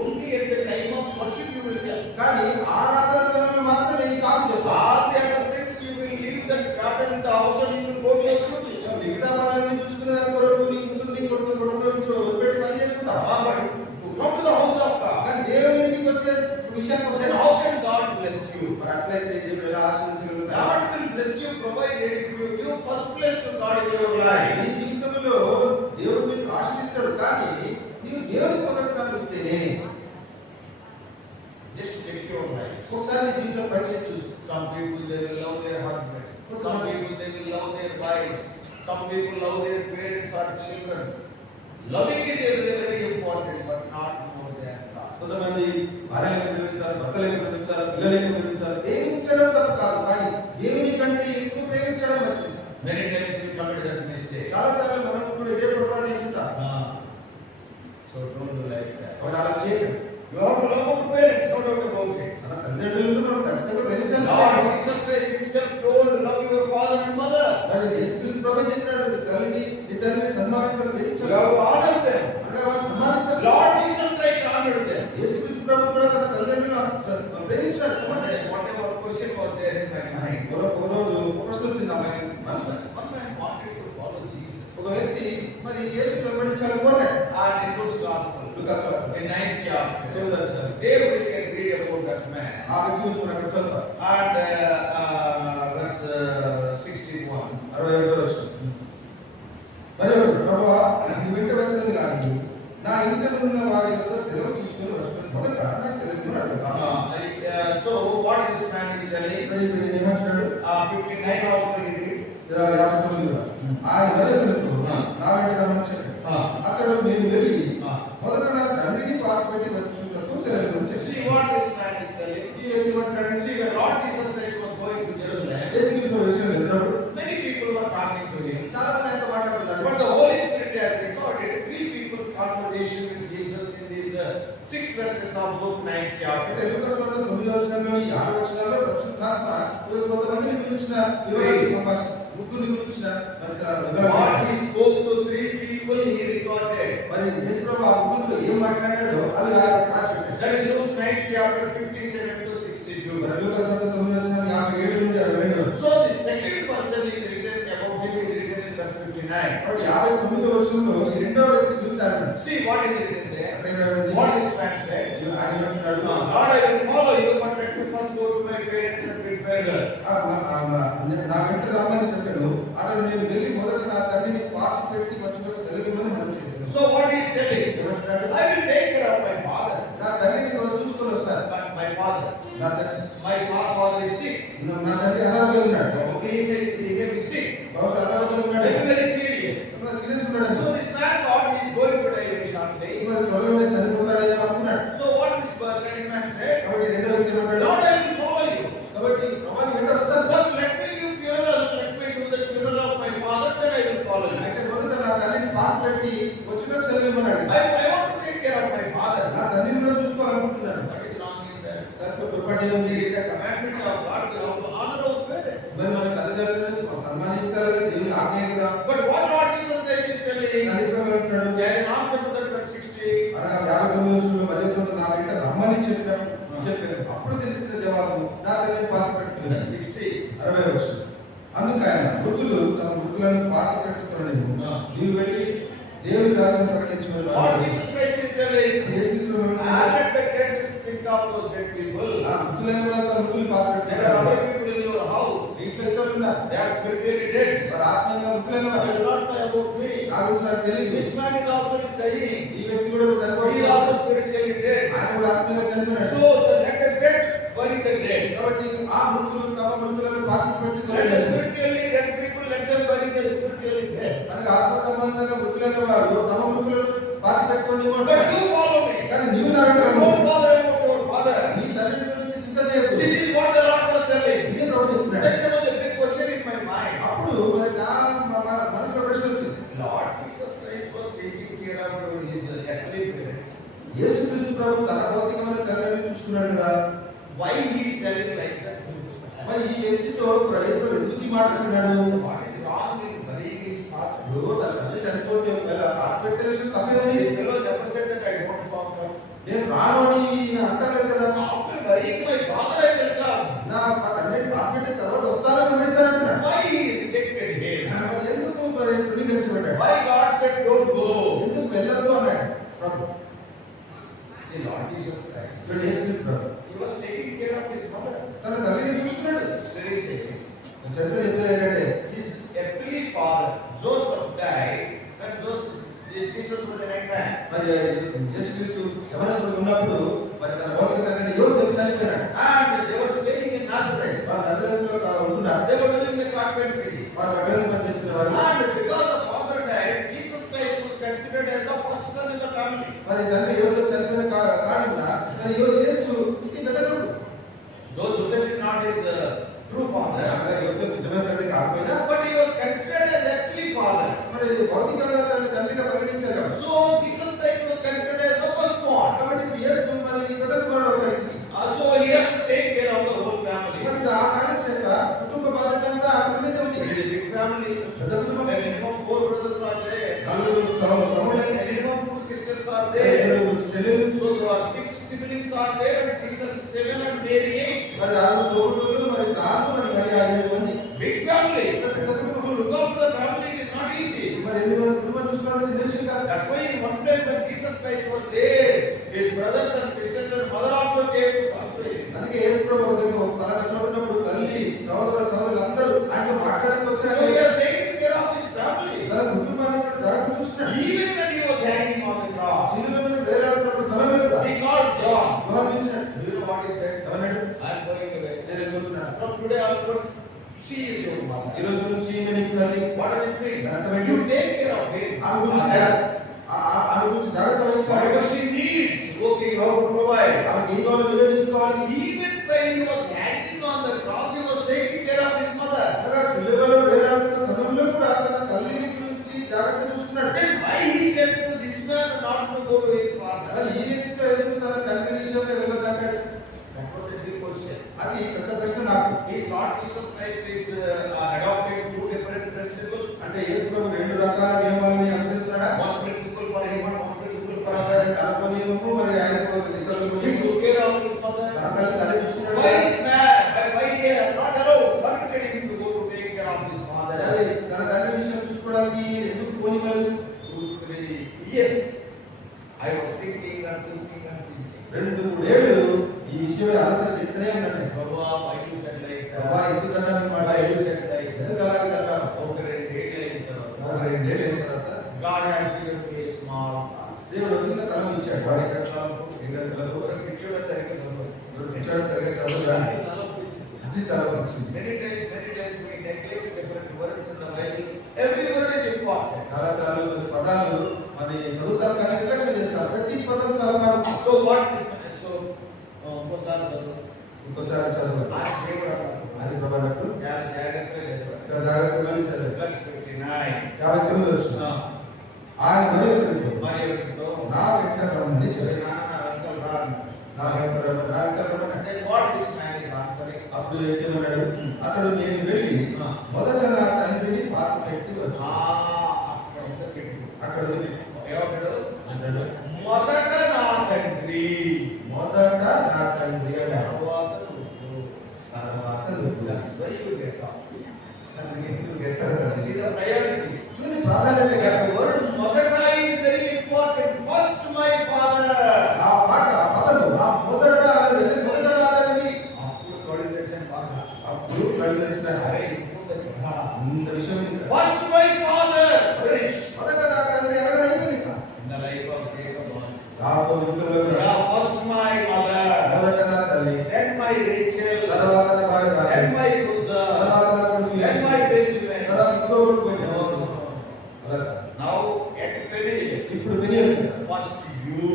only at the time of worship you will tell. కానీ ఆరాధన సమయంలో మాత్రమే నీ సాకు చెప్పు. All the other things you will leave that daughter in the house and you will go to your duty. మిగతా వాళ్ళని చూసుకునే దాని కొరకు నీ కూతుర్ని కొడుకుని వదిలిపెట్టి పని చేసుకుంటావు. But to come to the house of God, కానీ దేవుని ఇంటికి వచ్చే విషయానికి వస్తే then how can God bless you? మరి అట్లయితే దేవుడు ఎలా ఆశీర్వదించగలుగుతాడు? God will bless you provided if you give first place to God in your life. నీ జీవితంలో దేవుడు నిన్ను ఆశీర్వదిస్తాడు, కానీ నీవు దేవునికి మొదటి స్థానం ఇస్తేనే. Just check your life. ఒకసారి నీ జీవితం పరీక్ష చూసు. Some people they will love their husbands. Some people they will love their wives. Some people love their parents or children. Loving is very important, but not more than God. కొంతమంది భార్యలను ప్రేమిస్తారు, భర్తలను ప్రేమిస్తారు, పిల్లలను ప్రేమిస్తారు. ప్రేమించడం తప్పు కాదు, కానీ దేవుని కంటే ఎక్కువ ప్రేమించడం మంచిది. Many times we commit that mistake. చాలా సార్లు మనం కూడా ఇదే పొరపాటు చేస్తుంటాం. So don't do like that. కాబట్టి అలా చేయకండి. You have to love our parents, no doubt about it. మన తల్లిదండ్రులను మనం ఖచ్చితంగా ప్రేమించాల్సి Lord ఉంటుంది. Jesus Christ himself told, love your father and mother. మరి యేసుక్రీస్తు ప్రభువే చెప్పాడు, నీ తల్లిని సన్మానించాలి, You ప్రేమించాలి. have to honor them. అనగా వారిని సన్మానించాలి. Lord Jesus Christ honored them. యేసుక్రీస్తు ప్రభువు కూడా తన తల్లిదండ్రులను ప్రేమించాడు, సన్మానించాడు. Whatever question was there in my mind. ఒక రోజు ఒక ప్రశ్న వచ్చింది అమ్మాయి మనసులో. One man wanted to follow Jesus. ఒక వ్యక్తి మరి యేసుని వెంబడించాలని కోరాడు. And in Luke's Gospel, లూకాసు వార్త in 9th chapter, 9వ అధ్యాయం. there we can read about that man. ఆ వ్యక్తి గురించి మనం ఇక్కడ చదువుతాం. And verse 61. 61వ వచనం. మరి ప్రభువా, నీ వెంట వచ్చేది కానీ నా ఇంటిలో ఉన్న వారి యొక్క సెలవు తీసుకొని వచ్చాను. మొదట నాకు సెలవు అడుగుతాను. So what this man is telling? ఇప్పుడు ఏమంటాడు? 59 also he read. 59 ఆయన వదలతో నా వెంట రమ్మని చెప్పాడు. అతడు నేను వెళ్ళి మొదట నా తండ్రిని పాతిపెట్టి వచ్చుటకు సెలవు చెప్పి. See what this man is telling. ఈ వ్యక్తి ఏమంటాడు? See, when Lord Jesus Christ was going to Jerusalem, యేసుక్రీస్తు విషయం వెళ్తాడు. many people were talking to him. చాలా మంది ఆయనతో మాట్లాడుతున్నారు. But the Holy Spirit has recorded 3 people's conversation with Jesus in these 6 verses of Luke 9th అయితే chapter. లూకాసు వార్త 9వ వచనంలో ఈ 6 వచనాల్లో పరిశుద్ధాత్మ కొంతమందిని గురించిన వివరాలు సంభాషణ, ముగ్గురిని గురించిన What he spoke to 3 people, he recorded. మరి యేసు ప్రభువు ఆ ముగ్గురితో ఏం మాట్లాడాడో అవి రాసి పెట్టాడు. That is Luke 9th chapter 57 to 62. మరి లూకాసు వార్త 9వ వచనం 57 నుండి 62 వరకు. So the second person is written about him is written in verse 59. కాబట్టి 59వ వచనంలో ఈ రెండో వ్యక్తి గురించి రాయబడింది. See what is written there. అక్కడ ఏమని What this man said. ఆయన ఏమంటున్నాడు? Lord, I will follow you, but let me first go to my parents and bid farewell. నా వెంట రమ్మని చెప్పాడు. అతడు నేను వెళ్ళి మొదట నా తండ్రిని పాతి పెట్టి వచ్చుటకు సెలవిమ్మని మనం చేశాను. So what he is telling? ఏమంటున్నాడు? I will take care of my father. నా తండ్రిని చూసుకొని వస్తాను. My father. నా తండ్రి My father is sick. నా తండ్రి అనారోగ్యంగా ఉన్నాడు. Probably he may be sick. బహుశా అనారోగ్యంగా ఉన్నాడు. Very, very serious. సీరియస్ ఉన్నాడు. So this man thought he is going to die very shortly. మరి త్వరలోనే చనిపోతాడేమో అనుకున్నాడు. So what this second man said? కాబట్టి రెండో వ్యక్తి ఏమంటాడు? Lord, I will follow you. కాబట్టి ప్రభాని వెంట వస్తాను. First let me give funeral. Let me do the funeral of my father, then I will follow you. అయితే మొదట నా తండ్రిని పాతి పెట్టి వచ్చినట్టు సెలవిమ్మన్నాడు. I want to take care of my father. నా తండ్రిని కూడా చూసుకోవాలనుకుంటున్నాను. What is wrong in that? దాంట్లో పొరపాటు ఏముంది? It is the commandments of God. We have to honor our parents. మరి మన తల్లిదండ్రులను సన్మానించాలని దేవుని ఆజ్ఞ కదా. But what Lord Jesus Christ is telling? అంటున్నాడు. There is answer to that verse 60. అనగా 59వ వచనంలో మరి కొంత నా వెంట రమ్మని చెప్పాను. అప్పుడు తెలిసిన జవాబు నా తండ్రిని పాతి పెట్టుకున్నాను. 60. 60వ వచనం. అందుకు ఆయన మృతులు తమ మృతులను పాతి పెట్టుకున్న పట్టుకుని నీవు వెళ్ళి దేవుని రాజ్యం ప్రకటించమని What Jesus Christ is telling, యేసుక్రీస్తు and let the dead think of those dead people. మృతులైన వారు తమ మృతులు There are పాత్ర other people in your house. ఇంట్లో ఇద్దరు ఉన్నారు They are spiritually dead. వారు ఆత్మీయంగా మృతులైన They వారు will not know about me. నా గురించి నాకు తెలియదు This man is also dying. ఈ వ్యక్తి కూడా He is చనిపోతున్నాడు also spiritually dead. ఆయన కూడా ఆత్మీయంగా చనిపోయినాడు So let the dead bury the dead. కాబట్టి ఆ మృతులు తమ మృతులను పాతి Let the పెట్టుకోలేదు spiritually dead people, let them bury the spiritually dead. అనగా ఆత్మ సంబంధంగా మృతులైన వారు తమ మృతులను పాతి పెట్టుకోండి But you follow me. కానీ నీవు నా వెంట రమ్ము. Don't bother about your father. నీ తండ్రి గురించి చింత చేయకు This is what the Lord was telling. ఇదే ప్రభు చెప్తున్నాడు Then there was a big question in my mind. అప్పుడు మరి నా మనసులో ప్రశ్న వచ్చింది Lord Jesus Christ was taking care of his earthly parents. యేసుక్రీస్తు ప్రభు తన భౌతికమైన తల్లిని చూస్తున్నాడు కదా Why he is telling like that? మరి ఈ వ్యక్తితో యేసు ఎందుకు ఈ మాట అంటున్నాడు What is wrong in burying his father? ఇప్పుడు తన తండ్రి చనిపోతే ఒకవేళ పాతి పెట్టే విషయం తప్పేదని This fellow never said that I won't come. నేను రాను అని ఈయన అంటలేదు కదా After burying my father, I will come. నా తండ్రి పాతి పెట్టిన తర్వాత వస్తానని విడిస్తానంటున్నాడు Why he rejected him? మరి ఎందుకు మరి తృణీకరించబడ్డాడు Why God said don't go? ఎందుకు వెళ్ళదు అన్నాడు ప్రభు See, Lord Jesus Christ, ఇప్పుడు యేసుక్రీస్తు ప్రభు he was taking care of his mother. తన తల్లిని చూస్తున్నాడు History says చరిత్ర చెప్పేది ఏంటంటే his earthly father Joseph died when Jesus was an young man. మరి యేసుక్రీస్తు యవనస్తుడు ఉన్నప్పుడు మరి తన భౌతిక తండ్రి యోసేపు చనిపోయాడు And they were staying in Nazareth. వారు నజరేతులో ఉంటున్నారు They were doing the carpentry. వారు అక్కడ పని చేస్తున్నారు And because the father died, Jesus Christ was considered as the first son in the family. మరి తండ్రి యోసేపు చనిపోయిన కారణంగా మరి యేసు ఇంటి పెద్దడు Though Joseph is not his true father, అనగా యోసేపు నిజమైన తండ్రి కాకపోయినా but he was considered as earthly father. మరి భౌతికంగా తండ్రిగా పరిగణించారు కాబట్టి So Jesus Christ was considered as the firstborn. కాబట్టి యేసు మరి పెద్ద కుమారుడు అవుతాడు So he has to take care of the whole family. మరి ఆ కారణం చేత కుటుంబ బాధ్యత అంతా అతని మీద ఉంది It is a big family. పెద్ద కుటుంబం Minimum 4 brothers are there. నలుగురు సహోదరులు Minimum 2 sisters are there. చెల్లెలు So there are 6 siblings are there. And Jesus is 7 and Mary 8. మరి ఆరు తోడులు మరి తాను మరి ఆ 7 మంది Big family. పెద్ద కుటుంబం To look after the family it is not easy. మరి ఎన్ని మంది కుటుంబం చూసుకోవడం చిన్న విషయం కాదు That's why in one place when Jesus Christ was there, his brothers and sisters and mother also came to talk to him. అందుకే యేసు ప్రభు ఒక దగ్గర పలానా చోట ఉన్నప్పుడు తల్లి సహోదరులు అందరూ ఆయనతో మాట్లాడడానికి So వచ్చారు he was taking care of his family. తన కుటుంబాన్ని తన జాగ్రత్త చూస్తున్నాడు Even when he was hanging on the cross, శిలువ మీద వేలాడుతున్నప్పుడు సమయం కూడా he called John. యోహాను పిలిచాడు. Do you know what he said? ఏమన్నాడు? I am going away. నేను వెళ్ళిపోతున్నాను From today onwards, she is your ఈ mother. రోజు నుంచి ఈమె నీకు తల్లి What does it mean? అర్థమైంది. You take care of him. ఆమె గురించి ఆమె గురించి జాగ్రత్త వహించాలి Whatever she needs, okay, you have to provide. ఆమెకి ఏం కావాలో నువ్వే చూసుకోవాలి Even when he was hanging on the cross, he was taking care of his mother. అనగా శిలువలో వేలాడుతున్న సమయంలో కూడా తన తల్లిని గురించి జాగ్రత్త చూసుకున్నాడు Then why he said to this man not to go to his father? మరి ఈ వ్యక్తితో ఎందుకు తన తండ్రి విషయంలో వెళ్ళదంటాడు That was a big question. అది పెద్ద ప్రశ్న నాకు Is Lord Jesus Christ is adopting 2 different principles? అంటే యేసు ప్రభు రెండు రకాల నియమాలని అనుసరిస్తున్నాడా One principle for him and one principle for తన others. తనకు నియమము మరి ఆయనకు ఇతరులకు He నియమము. took care of his mother. తన తల్లి చూసుకున్నాడు Why is man? Why he is not allowed? Permitted him to go to take care of his మరి father? తన తండ్రి విషయం చూసుకోవడానికి ఎందుకు పోనివ్వలేదు 2-3 years. I was thinking and thinking and thinking. 2-3 ఏళ్ళు ఈ విషయం ఆలోచన చేస్తూనే ఉన్నాను Baba, why you said like ప్రభా that? ఎందుకు అన్నాను మాట Why you said like ఎందుకు that? అలాగే అన్నాను ఒక 2 ఏళ్ళు ఒక 2 ఏళ్ళు అయిన తర్వాత God has given me a small దేవుడు చిన్న తలం ఇచ్చాడు వాడి ఒక picture సరిగ్గా చదవదు. పిచ్చాడు సరిగ్గా చదువురా అది తలం వచ్చింది Many times we neglect different words in the Bible. Every word is important. చాలా సార్లు పదాలు మరి చదువుతారు కానీ నిర్లక్ష్యం చేస్తారు ప్రతి పదం చాలా ప్రాముఖ్యం. So what is ఇంకోసారి చదువు. ఇంకోసారి చదవాలి ఆయన దేవుడు అది ప్రభావితం జాగ్రత్తగా చదవాలి. జాగ్రత్తగా చదవాలి Verse 59. 59 వచ్చిన ఆయన మరి ఒకరితో నా వెంట రమ్మని సరే చెప్పాడు నాన్న రాను. నా వెంట రమ్మని Then what this man is answering? అప్పుడు ఏమన్నాడు అతడు నేను వెళ్ళి మొదట నా తండ్రిని పాత పెట్టి వచ్చి అక్కడ ఉంది పెట్టు. అక్కడ ఉంది. ఏమంటాడు? అంటాడు, మొదట నా తండ్రి, మొదట నా తండ్రి అన్నాడు తరువాత నువ్వు. తర్వాత నువ్వు. That's why you get up. అందుకే నువ్వు గెట్టరు. See the priority. చూడండి ప్రాధాన్యత That కాదు. word Madana is very important. First my father. ఆ మాట ఆ పదము ఆ మొదట అనేది మొదట రాదని అప్పుడు కళ్ళు తెరిచిన బాగా. అప్పుడు కళ్ళు తెరిచినారు. అరే ఇప్పుడు కదా. ఇంత విషయం ఉంది. First my father. Finish. మొదట రాదని ఎవరైనా అయిపోయింది కదా. In the life of Jacob also. యాకోబు జీవితంలో కూడా Yeah, first my mother. మొదట నా తల్లి, Then my Rachel. తర్వాత నా భార్య Then రాహేలు, my Uzzah. తర్వాత నా కొడుకు Then యోసేపు, my Benjamin. తర్వాత ఇంకో కొడుకు బెన్యామీను. No, no, no. అలా Now get finished. ఇప్పుడు వినియోగం. First you.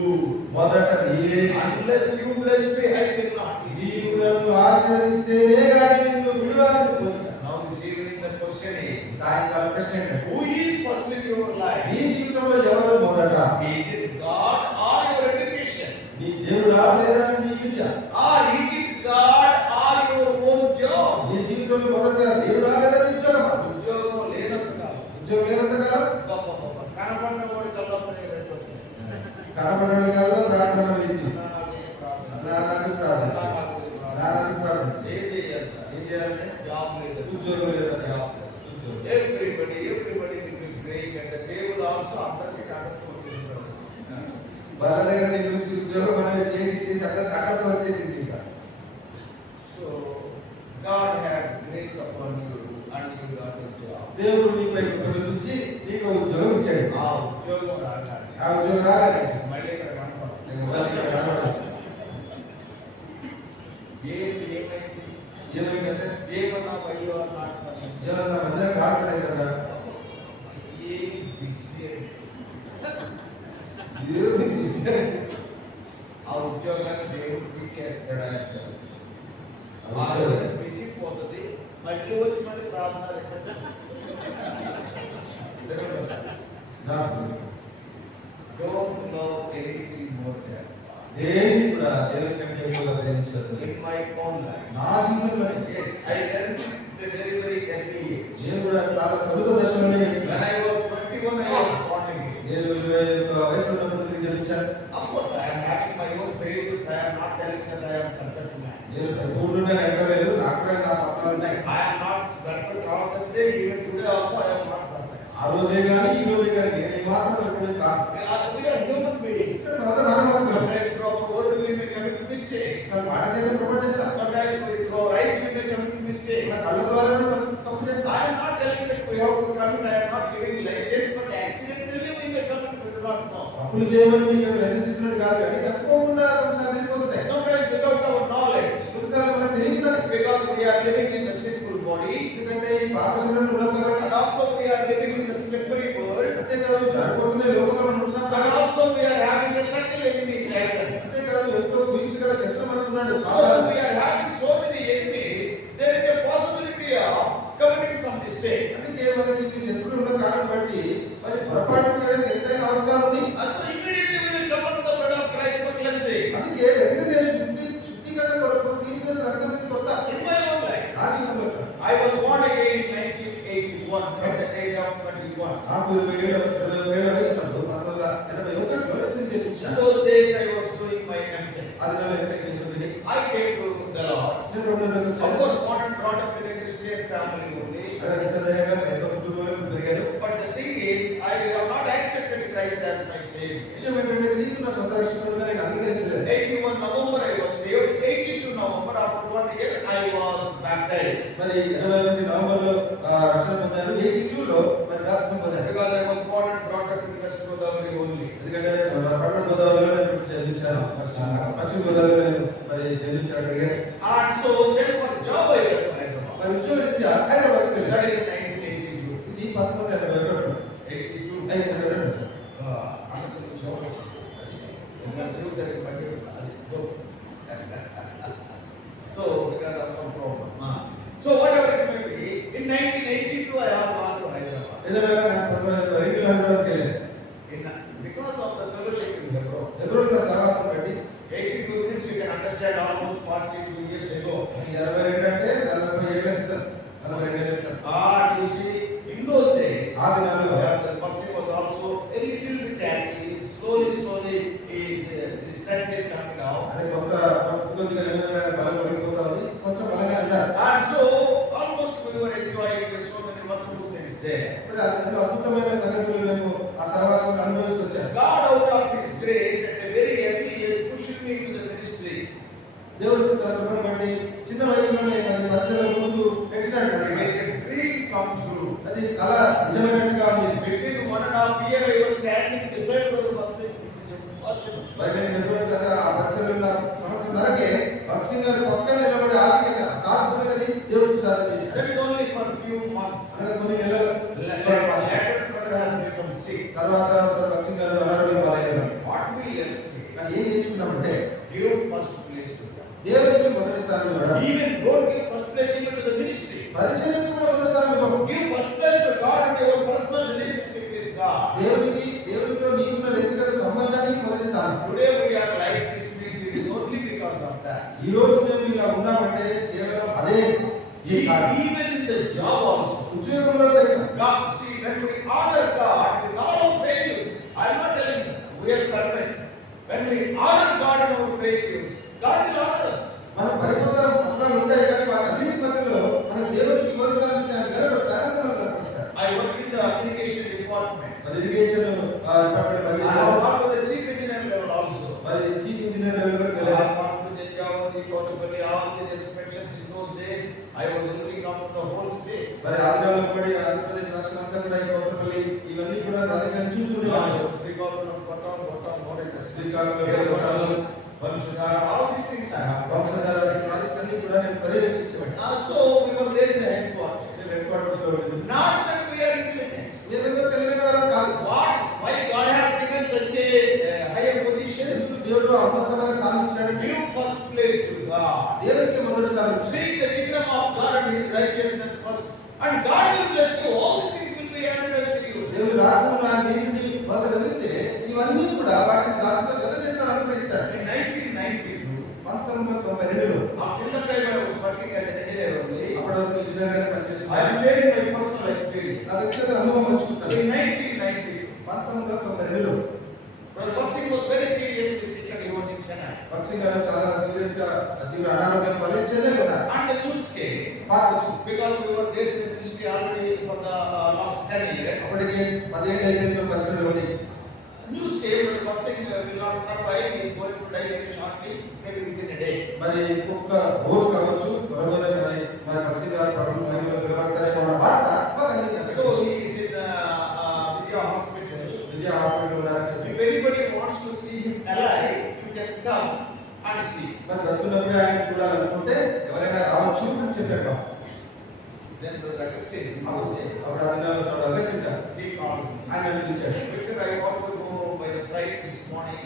మొదట నీవే. Unless you bless me, I will not. నీవు నన్ను ఆశీర్వదిస్తేనే గాని నిన్ను విడువను పొందుతా. Now this evening the question is, సాయంకాలం ప్రశ్న ఏంటంటే, who is first in your life? నీ జీవితంలో ఎవరు మొదట? Is it God or your education? నీ దేవుడా లేదా నీ విద్య? Or is it God or your own job? నీ జీవితంలో మొదట దేవుడా లేదా నీ ఉద్యోగమా? ఉద్యోగం లేనంతకాలం ఉద్యోగం లేనంత కాలం కనపడిన వాడి కళ్ళప్పుడు కనబడని కాలంలో ప్రార్థన వింది. నారాయణ ప్రార్థన. నారాయణ ప్రార్థన. ఏం చేయాలి? ఏం చేయాలంటే జాబ్ లేదు, ఉద్యోగం లేదా జాబ్ లేదు. ఉద్యోగం. Everybody will be praying and the table also అందరికీ కనపడుతుంటారు. వాళ్ళ దగ్గర నీ గురించి ఉద్యోగం అనేది చేసి చేసి అందరికి కట్టసం వచ్చేసింది ఇంకా. So God had grace upon you and you got a job. దేవుడు నీపై కృప చూపించి నీకు ఉద్యోగం ఇచ్చాడు. ఆ ఉద్యోగం రాగానే ఆ ఉద్యోగం రాగానే మళ్ళీ ఇక్కడ కనపడదు. మళ్ళీ ఇక్కడ కనబడదు. ఏమైంది? ఏమైందంటే ఏమన్నా అయ్యో అన్నట్టు ఏమన్నా మందిరం రావట్లేదు కదా. ఏమి బిజీ ఏమి విషయం? ఆ ఉద్యోగాన్ని దేవుడు పీకేస్తాడా ఆ ఉద్యోగం. బిజీ పోతుంది మళ్ళీ వచ్చి మళ్ళీ ప్రార్థన నాకు Don't love anything more than దేని కూడా దేవుని కంటే ఎక్కువగా ప్రేమించదు. in my own life. నా జీవితంలోనే Yes, I learned it at a very, very early age. నేను కూడా చాలా కలుత దశలోనే When నేర్చుకున్నాను. I was 21, I was born again. నేను 21 వయసులో ఉన్నప్పుడు జన్మించాను. Of course, I am having my own failures. I am not telling that I am perfect man. నేను పూర్ణుడిని అంటలేదు, నాకు కూడా నా తప్పులు ఉన్నాయి. I am not perfect all the day. Even today also, I am not perfect. ఆ రోజే కానీ ఈ రోజే కానీ నేను మాత్రం ఎప్పుడూ కాదు. We are human beings. Sometimes throw a word, we may commit mistake. మాట చేయడం పొరపాటు చేస్తా. Sometimes we throw rice, we may commit mistake. నా కళ్ళ ద్వారా కూడా తప్పు చేస్తా. I am not telling that we have to commit. I am not giving license, but accidentally we may commit. We do not know. తప్పులు చేయమని మీకు licence ఇస్తున్నట్టు కాదు కానీ తప్పకుండా కొన్నిసార్లు వెళ్ళిపోతుంటాయి. Sometimes without our knowledge, కొన్నిసార్లు మనకు తెలియదు. because we are living in the sinful body, ఎందుకంటే ఈ పాప శరీరంలో ఉన్నాం కాబట్టి. and also we are living in the slippery world, అంతేకాదు జారిపోతున్న లోకంలో మనం ఉంటున్నాం and కాబట్టి. also we are having a subtle enemy, Satan. అంతేకాదు ఎంతో భీతిగల శత్రువు మనకున్నాడు. So we are having so many enemies. There is a possibility of committing some mistake. అందుకే మనకి ఈ శత్రువులు ఉన్న కారణం బట్టి మరి పొరపాటు చేయడానికి ఎంతైనా అవసరం ఉంది. And so immediately we will come under the blood of Christ for cleansing. అందుకే వెంటనే శుద్ధీకరణ కొరకు క్రీస్తు రక్తానికి వస్తా. In my own life, నా జీవితంలో I was born again in 1981 at the age of 21. నాకు 27 వయసు ఉన్నప్పుడు 1981లో In జన్మించాను. those days I was doing my MTech. అది నా ఎంటెక్ చేస్తున్నది. I came to the Lord. నేను రెండోలోకి Of వచ్చాను. course, born and brought up in a Christian family only. అలాగే సదయంగా క్రైస్తవ కుటుంబంలో పెరిగాను. But the thing is, I have not accepted Christ as my Savior. విషయం ఏంటంటే క్రీస్తు నా సొంత రక్షకుడుగా నేను అంగీకరించలేదు. 81 November I was saved. 82 November after 1 year I was baptized. మరి 21 నవంబర్లో రక్షణ పొందాను. 82లో మరి బాప్తిజం పొందాను. Because I was born and brought up in West Godavari only. ఎందుకంటే పట్టణ గోదావరిలో నేను జన్మించాను. పశ్చిమ గోదావరిలో నేను మరి జన్మించాను. And so then for job I went to Hyderabad. మరి ఉద్యోగరీత్యా హైదరాబాద్కి వెళ్ళాను. That is in 1982. ఇది 1982. 82. 1982. After the job. So because of some problem. So whatever it may be, in 1982 I have gone to Hyderabad. ఏదైనా నాకు 1982 హైదరాబాద్కి వెళ్ళాను. Because of the fellowship in Hebron. హెబ్రోన్లో సహవాసం పెట్టి 82 means you can understand almost 42 years ago. 22 అంటే 40 ఏళ్ల క్రితం. 42 ఏళ్ల క్రితం. You see, in those days, ఆ దినాల్లో the person was also a little bit active. Slowly, his strength is coming down. అంటే కొద్దిగా బలం పడిపోతా ఉంది. కొంచెం బలంగా ఉన్నారు. And so, almost we were enjoying so ఎంతో అద్భుతమైన సంగతులు మేము ఆ సహవాసం అనుభవిస్తూ వచ్చాను. God out of His grace at a very early age pushed me to the ministry. దేవుడు తన కృపను బట్టి చిన్న వయసులోనే మరి పరిచయం ముందు పెట్టినాడు. Made a dream come true. అది కళ నిజమైనట్టుగా ఉంది. Between 1.5 years I was standing beside the person. మరి నేను ఎప్పుడైనా ఆ పరిచయంలో సంవత్సరంన్నరకే భక్సింగ్ గారి పక్కన నిలబడి ఆధిక్యత సాధ్యమైనది దేవుడు సాధన చేశాడు. That is only for few months. అనగా కొన్ని నెలలు Later brother has become sick. తర్వాత భక్సింగ్ గారు అనారోగ్యం పాలయ్యారు. What we learned? కానీ ఏం నేర్చుకున్నామంటే Give first place to God. దేవునికి మొదటి స్థానం ఇవ్వడం. Even don't give first place even to the ministry. పరిచయానికి కూడా మొదటి స్థానం ఇవ్వడం. Give first place to God and your personal relationship with God. దేవునితో నీకున్న వ్యక్తిగత సంబంధానికి మొదటి స్థానం. Today we are like this means it is only because of that. ఈ రోజు మేము ఇలా ఉన్నామంటే కేవలం అదే Even in the job also. ఉద్యోగంలో సైతం God, see, when we honor God with all our failures, I am not telling you we are perfect. When we honor God in our failures, God will honor us. మన పరిపూర్ణ పత్రాలు ఉంటాయి కానీ వాటన్నిటి మధ్యలో మన దేవునికి కోరుతాన్ని కనపరుస్తాడు. I work in the irrigation department. మరి irrigation department I have gone to the chief engineer level also. మరి చీఫ్ ఇంజనీర్ లెవెల్ వరకు I వెళ్ళారు. have gone to the Javadi, Kotapalli, all these inspections in those days. I was looking after the whole state. మరి ఆదిలాబాద్ పడి ఆంధ్రప్రదేశ్ రాష్ట్రం అంతా కూడా ఈ కోతపల్లి ఇవన్నీ కూడా రాజకీయాన్ని చూస్తుండేవాళ్ళు. Srikakulam, Kotam, Srikakulam Vanshadhara, all these things I have. Vamsadhara projects అన్ని కూడా నేను పర్యవేక్షించేవాడిని. So we were there in the headquarters. నేను హెడ్ క్వార్టర్స్ లో ఉండింది. Not that we are intelligent. మేమేమో తెలివైన వారం కాదు. Why God has given such a higher position? ఎందుకు దేవుడు అమృతమైన స్థానం ఇచ్చాడు? Give first place to God. దేవునికి మొదటి స్థానం ఇచ్చాడు. Seek the kingdom of God and His righteousness first, and God will bless you. All these things will be added unto you. దేవుడు రాజ్యంలో ఆయన నీతిని మొదలు వెతికితే ఇవన్నీ కూడా వాటిని దాంతో జత చేసిన అనుగ్రహిస్తాడు. In 1992, 1992లో after the time I was working as an engineer only, అప్పటి వరకు ఇంజనీర్ గానే I am పనిచేస్తున్నాను. sharing my personal experience. నా వ్యక్తిగత అనుభవం పంచుకుంటాను. In 1992, 1992లో Brother Bhaksing was very seriously sick and he was in Chennai. భక్సింగ్ గారు చాలా సీరియస్ గా తీవ్ర అనారోగ్యం వల్ల చెన్నైలో ఉన్నారు. And the news came పాట వచ్చింది. because we were there in the ministry already for the last 10 years. అప్పటికి 10 ఏళ్ళు అయిపోయింది పరిచయం ఉంది. News came that Bhaksing will not survive. He is going to die very shortly, maybe within a day. మరి ఒక్క రోజు కావచ్చు త్వరలోనే మరి భక్సింగ్ గారు ప్రభుత్వ మహిమలో పిలవడతారేమో అన్న వార్త మాకు అందింది. So he is in Vijaya Hospital. Vijaya hospital ఉన్నారని చెప్పి If anybody wants to see him alive, you can come and see. మరి బతుకున్నప్పుడే ఆయన చూడాలనుకుంటే ఎవరైనా రావచ్చు అని చెప్పాడు. Then Brother Augustine, అప్పుడు అదినాలో అగస్టిన్ గారు he called me. ఆయన పిలిచాడు. Victor, I want to go by the flight this morning.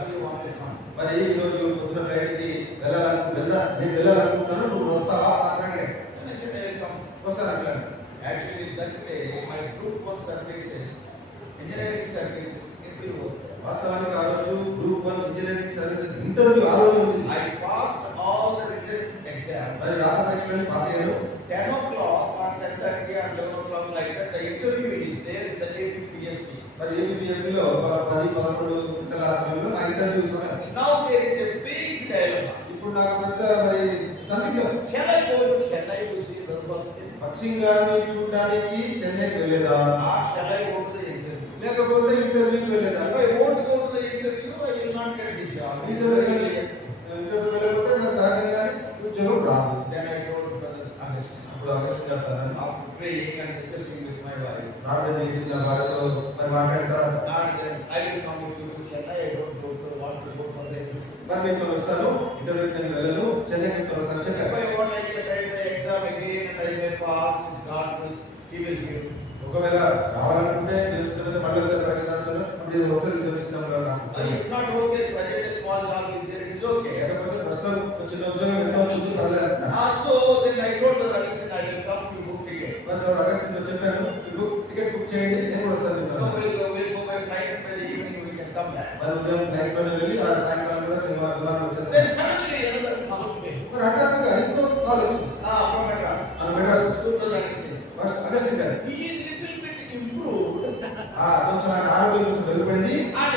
Do you want to come? మరి ఈ రోజు పొద్దున ఫ్లైట్కి నేను వెళ్ళాలనుకుంటున్నాను, నువ్వు వస్తావా అని అడిగాడు. And I said, I will come. వస్తాను అన్నాడు. Actually, that day, my group 1 services, engineering services, interview was there. వాస్తవానికి ఆ రోజు గ్రూప్ 1 ఇంజనీరింగ్ సర్వీసెస్ ఇంటర్వ్యూ ఆ రోజు ఉంది. I passed all the written exams. మరి రాత పరీక్షలు పాస్ అయ్యాను. 10 o'clock or 10:30 or 11 o'clock like that, the interview is there in the APPSC. మరి ఏపీఎస్సీ లో 10-11 గంటల సమయంలో నా ఇంటర్వ్యూ సమయం. Now there is a big dilemma. ఇప్పుడు నాకు పెద్ద మరి సందిగ్ధం. Shall I go to Chennai to see Brother Bhaksing? భక్సింగ్ గారిని చూడడానికి చెన్నైకి వెళ్ళేదా Or shall I go to the interview? లేకపోతే ఇంటర్వ్యూకి వెళ్ళేదా? If I won't go to the interview, I will not get the job. Interview వెళ్ళకపోతే నాకు సహజంగానే ఉద్యోగం రాదు. Then I told Brother Augustine. అప్పుడు అగస్టిన్ గారు After praying and discussing with my wife, ప్రార్థన చేసి నా భార్యతో మరి మాట్లాడతారు. and then I will come with you to Chennai. I don't want to go for the interview. మరి మీతో వస్తాను, ఇంటర్వ్యూకి నేను వెళ్ళను, చెన్నైకి మీతో వస్తాను If చెప్పారు. I want, I can write the exam again and I may pass. If God wills, He will give. ఒకవేళ రావాలనుకుంటే తెలుసుకున్నది మళ్ళీ ఒకసారి పరీక్ష రాస్తాను, అప్పుడు ఇది వస్తుంది తెలుసుకుందాం కదా. If not okay, budget a small job is there, it is okay. లేకపోతే ప్రస్తుతం చిన్న ఉద్యోగం ఎంత అవుతుంది పర్లేదు. So then I told the Augustine, I will come to book tickets. First అగస్టిన్తో చెప్పాను, టికెట్స్ బుక్ చేయండి, నేను కూడా వస్తాను. So we'll go by flight and by the evening we can come back. మరి ఉదయం నైట్ లోనే వెళ్ళి ఆ సాయంకాలం కూడా విమానం వచ్చేది. Then suddenly another call came. మరి హఠాత్తుగా ఇంకో కాల్ వచ్చింది. From Madras. మన Madras To the Augustine. First Augustine గారు He is little bit improved. కొంచెం ఆయన ఆరోగ్యం కొంచెం మెరుగుపడింది. And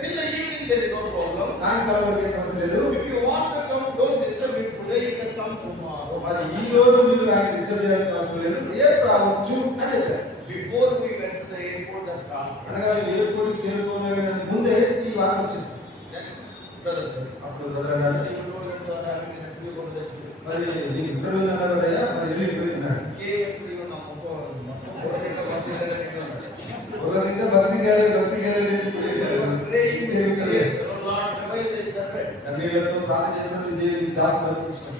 till the evening there is no problem. సాయంకాలం వరకే సమస్య లేదు. If you want to come, don't disturb him today. You can come come tomorrow. మరి ఈ రోజు మీరు ఆయన డిస్టర్బ్ చేయాల్సిన అవసరం లేదు, రేపు రావచ్చు అని చెప్పారు. Before we went to the airport and car. అనగా ఎయిర్పోర్ట్ చేరుకోవడం ముందే ఈ వార్త వచ్చింది. Brother sir. అప్పుడు బ్రదర్ అన్నారు, You told them to having an interview for the మరి నీకు ఇంటర్వ్యూ అన్నారు కదయ్యా, మరి వెళ్ళిపోతున్నాడు. ఒకరింటే బక్సింగ్ నీళ్ళతో ప్రార్థన చేసినప్పుడు దేవుడికి దాసులు అనిపించాడు.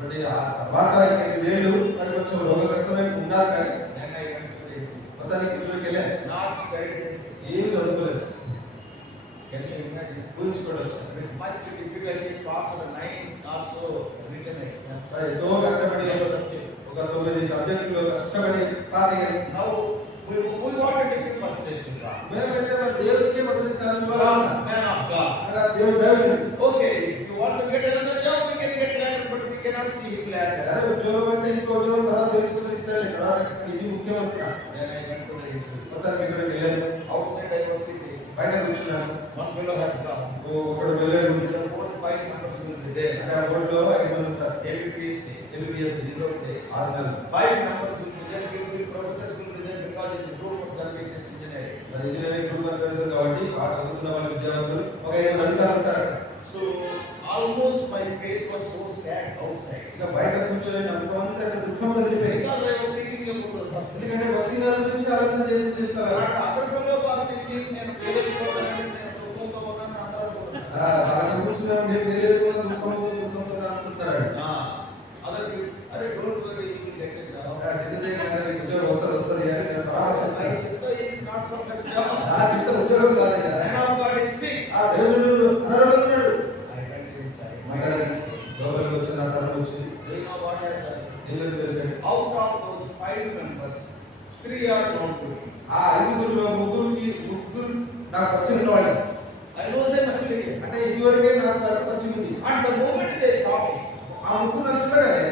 మరి ఆ తర్వాత 8 ఏళ్ళు మరి కొంచెం రోగగ్రస్తమై ఉన్నారు, కానీ మొత్తానికి ఇంట్లోకి వెళ్ళాను. ఏమి చదువుకోలేదు. ఊహించుకోవచ్చు. ఎంతో కష్టపడి ఒక 9 సబ్జెక్టులో కష్టపడి పాస్ అయ్యాను. మేమైతే మరి దేవుడికి మొదటి స్థానంలో దేవుడు ఉద్యోగం అంటే ఇంకో ఉద్యోగం తర్వాత తెలుసుకుని ఇస్తాడు. ఇది ముఖ్యమంత్రి మొత్తానికి ఇక్కడికి వెళ్ళాను. బయట కూర్చున్నాను. ఒకడు వెళ్ళాడు. అంటే ఆ బోర్డులో 5 మంది ఉంటారు. LBS 6 నెలలు. 5 members will be there, professors will be there because it's a group of services engineering. మరి ఇంజనీరింగ్ గ్రూప్ ఆఫ్ సర్వీసెస్ కాబట్టి ఆ చదువుతున్న వాళ్ళ విద్యార్థులు ఒక 5 అధికారులు ఉంటారు. So almost my face was so sad outside. ఇక బయట కూర్చొని నమ్మకం అంతా దుఃఖం తగిలిపోయింది. Because I was thinking about the ఎందుకంటే బక్సింగ్ గారి గురించి ఆలోచన చేస్తారు. and other fellows are thinking నేను పేరుకోవాలని నేను దుఃఖంతోనని అంటారు. బాగా కూర్చున్నాను, నేను తెలియకుండా దుఃఖంతో అనుకుంటారు. Other people, అరే don't worry, you will get a job. చిత్త ఉద్యోగం వస్తుంది అని నేను I చిత్త is not for that job. నా చిత్త ఉద్యోగం కాదయ్యా. Man of God is sick. ఆ దేవుడు అనారోగ్యమున్నాడు. I went inside. లోపలికి వచ్చిన తరుణం వచ్చింది. You know what has happened? ఏం తెలుసా? Out of those 5 members, 3 are known to me. ఆ 5గురిలో ముగ్గురు నాకు పరిచయం ఉన్నవాళ్ళు. I know them earlier. అంటే ఇదివరకే నాకు పరిచయం ఉంది. And the moment they saw me, ఆ ముగ్గురు నన్ను చూడగానే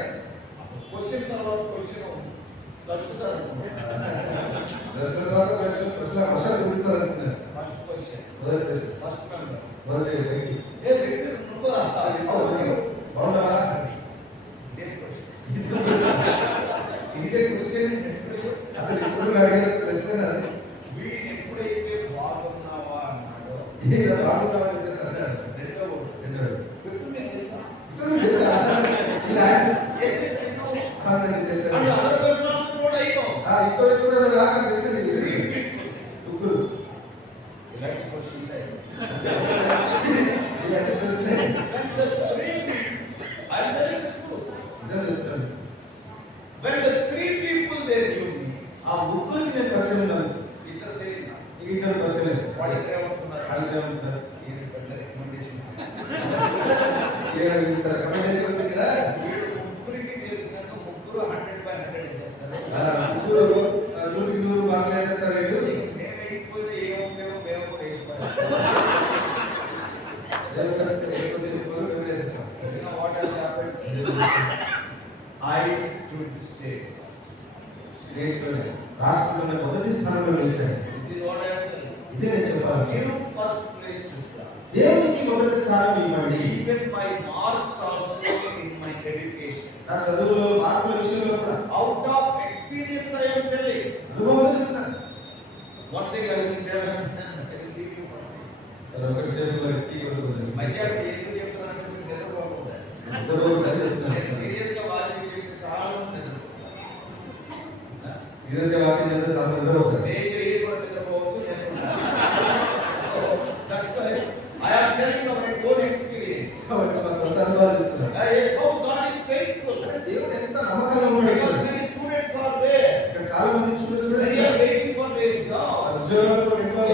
క్వశ్చన్ తర్వాత క్వశ్చన్ తచ్చుతారు. ప్రశ్న తర్వాత ప్రశ్న చూపిస్తారు అనుకున్నాను. ఫస్ట్ క్వశ్చన్, మొదటి ప్రశ్న, ఫస్ట్ మెంబర్, మొదటి వ్యక్తి, ఏ వ్యక్తి నువ్వా? బాగున్నావా? నెక్స్ట్ క్వశ్చన్, ఇదే క్వశ్చన్. అసలు ఇప్పుడు అడిగే ప్రశ్న అది. వీడు ఎప్పుడైతే బాగున్నావా అన్నాడో, ఇది బాగున్నావా అంటే అన్నాడు. రెండో వ్యక్తి నేను తెలుసా? ఇప్పుడు తెలుసా? ఇలా Yes, yes, I know. నాకు తెలుసా? And other person also know I know. ఇంకో వ్యక్తి నాకు తెలుసండి. ముగ్గురు ఇలాంటి క్వశ్చన్ ఇలాంటి ప్రశ్న I'm telling the truth. నిజం చెప్తాను. When the 3 people they knew me, ఆ ముగ్గురికి నేను పరిచయం ఉన్నాను. ఇద్దరు తెలియదు. ఇద్దరు పరిచయం లేదు. వాళ్ళిద్దరు ఏమంటున్నారు? వాళ్ళు ఏమంటున్నారు? ఈయన పెద్ద రికమెండేషన్. రికమెండేషన్ ఉంది ఇక్కడ. వీడు ముగ్గురికి తెలుసు కనుక ముగ్గురు 100/100 చేస్తారు. ముగ్గురు 100 మార్కులు వేస్తారు. మేము వేయకపోతే ఏం ఉపయోగం, మేము కూడా వేసుకోవాలి. You know what has happened? I stood straight. స్టేట్లోనే రాష్ట్రంలోనే మొదటి స్థానంలో నిలిచాను. This is what I am telling you. ఇదే నేను చెప్పాలి. Give first place to start. దేవునికి మొదటి స్థానం ఇవ్వండి. Even my marks also in my education. నా చదువులో మార్కుల విషయంలో కూడా Out of experience I am telling. అనుభవం చెప్తున్నాను. One thing I will tell you, I will give you one thing. ఒకటి చేతుల్లో ఎత్తి కొడుతుంది. Majority ఎందుకు చెప్తున్నానంటే మీకు నిద్రపోకుండా. సీరియస్ గా వాళ్ళు చెప్తే చాలా మంది నిద్రపోతారు. సీరియస్ గా వాక్యం చేస్తే చాలా నిద్ర అవుతారు. నేను కూడా నిద్రపోవచ్చు. That's why I am telling of my own experience. మా సొంత అనుభవాలు చెప్తున్నాను. Yes, how God is faithful. దేవుడు ఎంత నమ్మకంగా ఉన్నాడు. Because many students are there. ఇక్కడ చాలా మంది students They are waiting for their job. ఉద్యోగాలు ఎక్కువ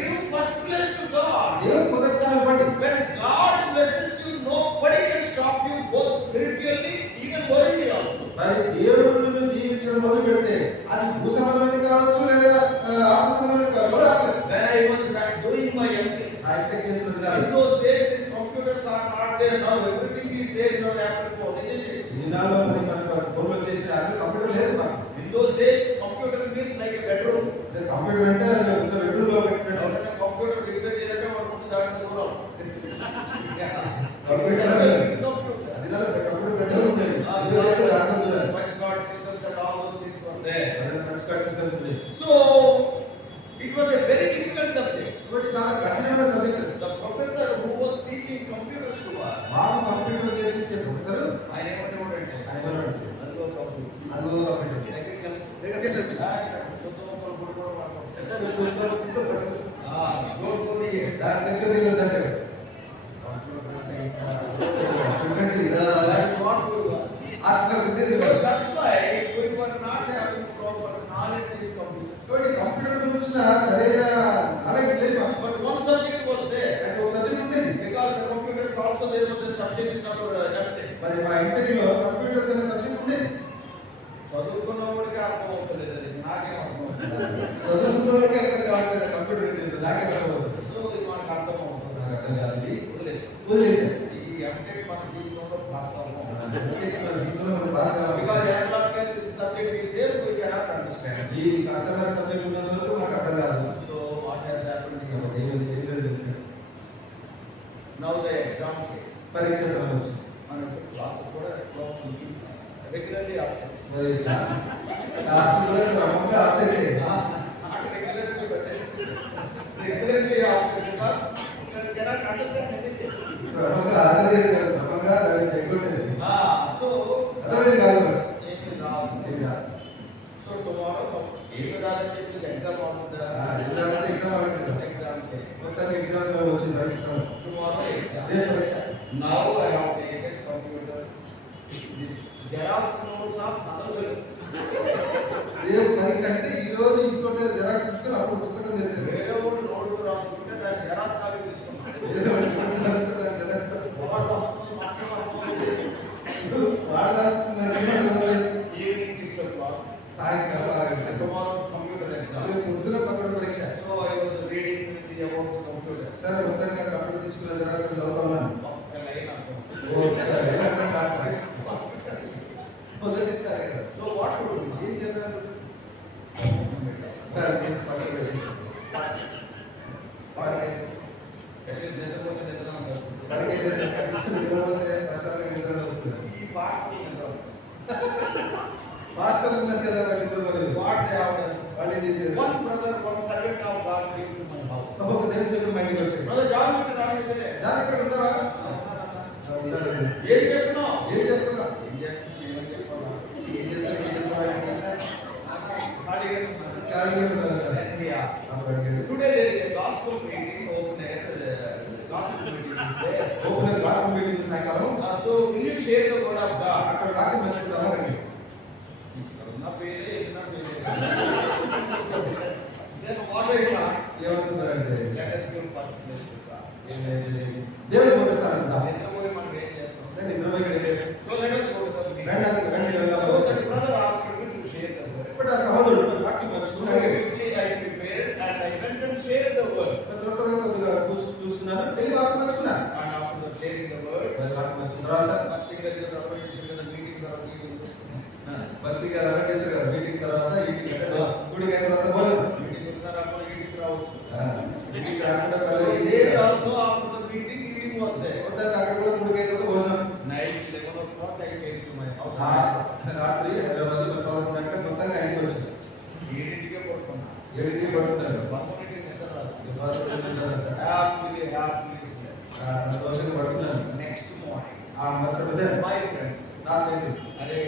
Give first place to God. దేవుడు మొదటి స్థానం ఇవ్వండి. When God blesses you, nobody can stop you, both spiritually, even morally also. మరి దేవుడు నిన్ను దీవించడం మొదలు పెడితే అది భూసంబంధమైన కావచ్చు లేదా ఆత్మసంబంధమైన కావచ్చు. When I was doing my MTech, in those days these computers are not there. Now everything is there in our Apple phone, isn't it? ఈనాడు మరి మనకు ఫోన్లో చేసిన అన్ని కంప్యూటర్ లేదు మనకు. In those days, computer means like a bedroom. Computer అంటే ఒక bedroom లో పెట్టాడు. Computer repair చేయాలంటే వాడు ముందు దాంట్లో దూరం. కంప్యూటర్ అది కంప్యూటర్ పెద్దగా ఉంటాయి. Punch card systems and all those things were there. Punch card systems ఉన్నాయి. So it was a very difficult subject. కాబట్టి చాలా కఠినమైన subject. The professor who was teaching computers to us, మాకు కంప్యూటర్ నేర్పించే professor ఆయన ఏమనేవాడంటే, అదిగో కంప్యూటర్, అదిగో computer దగ్గరికి వెళ్ళండి. సొంత మొక్కలు కూడా కూడా మాట్లాడుతారు. గోల్ గోల్ దాని దగ్గరికి వెళ్ళొద్దంటే That's why we were not having proper knowledge in computers. So ఈ కంప్యూటర్ గురించి సరైన నాలెడ్జ్ లేదు. But one subject was there. అయితే ఒక సబ్జెక్ట్ ఉండేది. Because the computers also there was a subject is not adapted. మరి మా ఇంటర్వ్యూలో కంప్యూటర్స్ అనే సబ్జెక్ట్ ఉండేది. చదువుకున్న వాడికి అర్థం అవుతలేదు, అది నాకేం అర్థం అవుతుంది. చదువుకున్న వాళ్ళకి అర్థం కావట్లేదు కంప్యూటర్ ఏంటి, నాకే అర్థం అవుతుంది. సో ఇది మనకు అర్థం అవుతుంది. నాకు అర్థం కాదు. వదిలేసాం. ఈ ఎంటెక్ మన జీవితంలో పాస్ అవ్వడం. Because as long as this subject is there, we cannot understand. ఈ కస్టమర్ సబ్జెక్ట్ ఉన్నంత వరకు మనకు అర్థం కాదు. So what has happened here? Now the exam came. పరీక్ష సమయం వచ్చింది. మన క్లాస్ కూడా రెగ్యులర్లీ ఆబ్సెంట్. మరి క్లాస్ కూడా క్రమంగా ఆబ్సెంట్ అయ్యింది. Regularly absent because you cannot understand anything. క్రమంగా హాజరయ్యేది కాదు, క్రమంగా దానికి ఎగ్గొట్టేది. So అర్థమైంది కాదు. ఏమి రాదు. So tomorrow ఏమి రాదని చెప్పి ఎగ్జామ్ అవుతుందా? ఎగ్జామ్ అవుతుంది. ఎగ్జామ్ మొత్తానికి ఎగ్జామ్స్ వచ్చింది పరీక్ష. tomorrow exam. రేపు పరీక్ష. Now I have taken computer. This xerox notes of another. రేపు పరీక్ష అంటే ఈ రోజు ఇంకోటి జెరాక్స్ తీసుకొని అప్పుడు పుస్తకం తెరిచారు. వేరే వాడు నోట్స్ రాసుకుంటే దాని xerox కాపీ తీసుకున్నాను. వాడు రాసుకున్నారు. Evening 6 o'clock. సాయంకాలం Tomorrow computer exam. పొద్దున కంప్యూటర్ పరీక్ష. So I was reading about the computer. సరే మొత్తానికి కంప్యూటర్ తీసుకున్న జెరాక్స్ చదువుతున్నాను. ఒక్క లైన్ అర్థం. మొదటి స్థాయి కదా. So what to do? ఏం చెప్పారు? నిద్రపోతే నిద్ర ఉంటుంది. ఈ పాటలు నిద్ర మాస్టర్ ఉన్నారు కదా వాళ్ళు నిద్రపోలేదు. What they have done. వాళ్ళు ఏం చేశారు? One brother, one servant of God came to my house. ఒక్కొక్క దేవుని సేవకుడు మా ఇంటికి వచ్చారు. Brother John ఇక్కడ రానిదే. దాని ఇక్కడ ఉన్నారా? ఏం చేస్తున్నావు? ఏం చేస్తున్నా? ఏం చేస్తున్నావు? ఏం చెప్పాలా? ఏం చేస్తున్నా? ఏం చెప్పాలి? ఖాళీగా ఉన్నారు. Today there is a gospel meeting open air. Gospel meeting is there. Open class meeting సాయంకాలం. So will you share the word of God? అక్కడ వాక్యం పంచుకుందామా రండి. నా పేరే నా పేరే. Then what I thought, ఏమంటున్నారంటే let us give first place to God. దేవుని మొదటిస్తానంట. నిద్రపోయి మనం ఏం చేస్తాం? నిద్రపోయి So let us go to the meeting. రండి వెళ్దాం. So that brother asked me to share the word. ఇప్పుడు ఆ సహోదరుడు వాక్యం So పంచుకున్నాడు. quickly I prepared and I went and shared the word. త్వరగా కొద్దిగా చూస్తున్నాను. వెళ్ళి వాక్యం పంచుకున్నాను. And after sharing the word, వాక్యం పంచుకున్న తర్వాత Bapsinga the meeting తర్వాత మంచిగా రన్ చేశారు కదా. మీటింగ్ తర్వాత ఈటింగ్ అంటే గుడికి అయిన తర్వాత భోజనం. మీటింగ్ వచ్చినారు అప్పుడు ఈటింగ్ రావచ్చు. మీటింగ్ రాకుండా There also after the meeting eating was there. మొత్తానికి అక్కడ కూడా గుడికి అయిన తర్వాత భోజనం. Night 11 o'clock I came to my house. రాత్రి హైదరాబాద్ 11 గంటలకు మొత్తంగా ఇంటికి వచ్చాను. 7కే పడుకున్నా. 7కి పడుతున్నాను. 11కి నిద్ర రాదు. హ్యాపీలీ సంతోషంగా పడుతున్నాను. Next morning, ఆ మరుసటి ఉదయం my friends, నా స్నేహితుడు అరే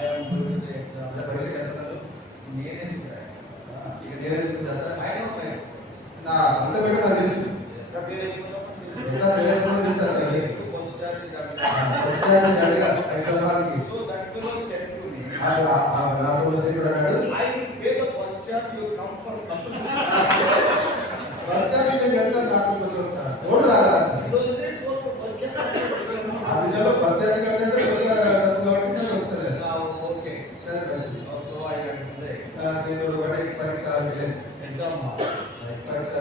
I am doing the exam. పరీక్షకి వెళ్తున్నాను. నేనేందుకు ఇక నేనేందుకు చేస్తా? I know my నా అంతమేమో నాకు తెలుసు. ఇంకా తెలియకుండా తెలుసు అతనికి. వచ్చాను అడిగా ఎగ్జామ్ హాల్కి. So that fellow said to me, నాతో స్నేహితుడు అన్నాడు, I will pay the first charge you come for company. వచ్చాను నేను వెళ్తాను, నాతో వచ్చి వస్తాను. తోడు రారా? Those days was the first charge. ఆ దినాల్లో వచ్చాను కంటే కాబట్టి వస్తాను. Now, okay. సరే మంచిది. So I went to the స్నేహితుడు ఒకటి పరీక్ష వెళ్ళాను. exam hall. పరీక్ష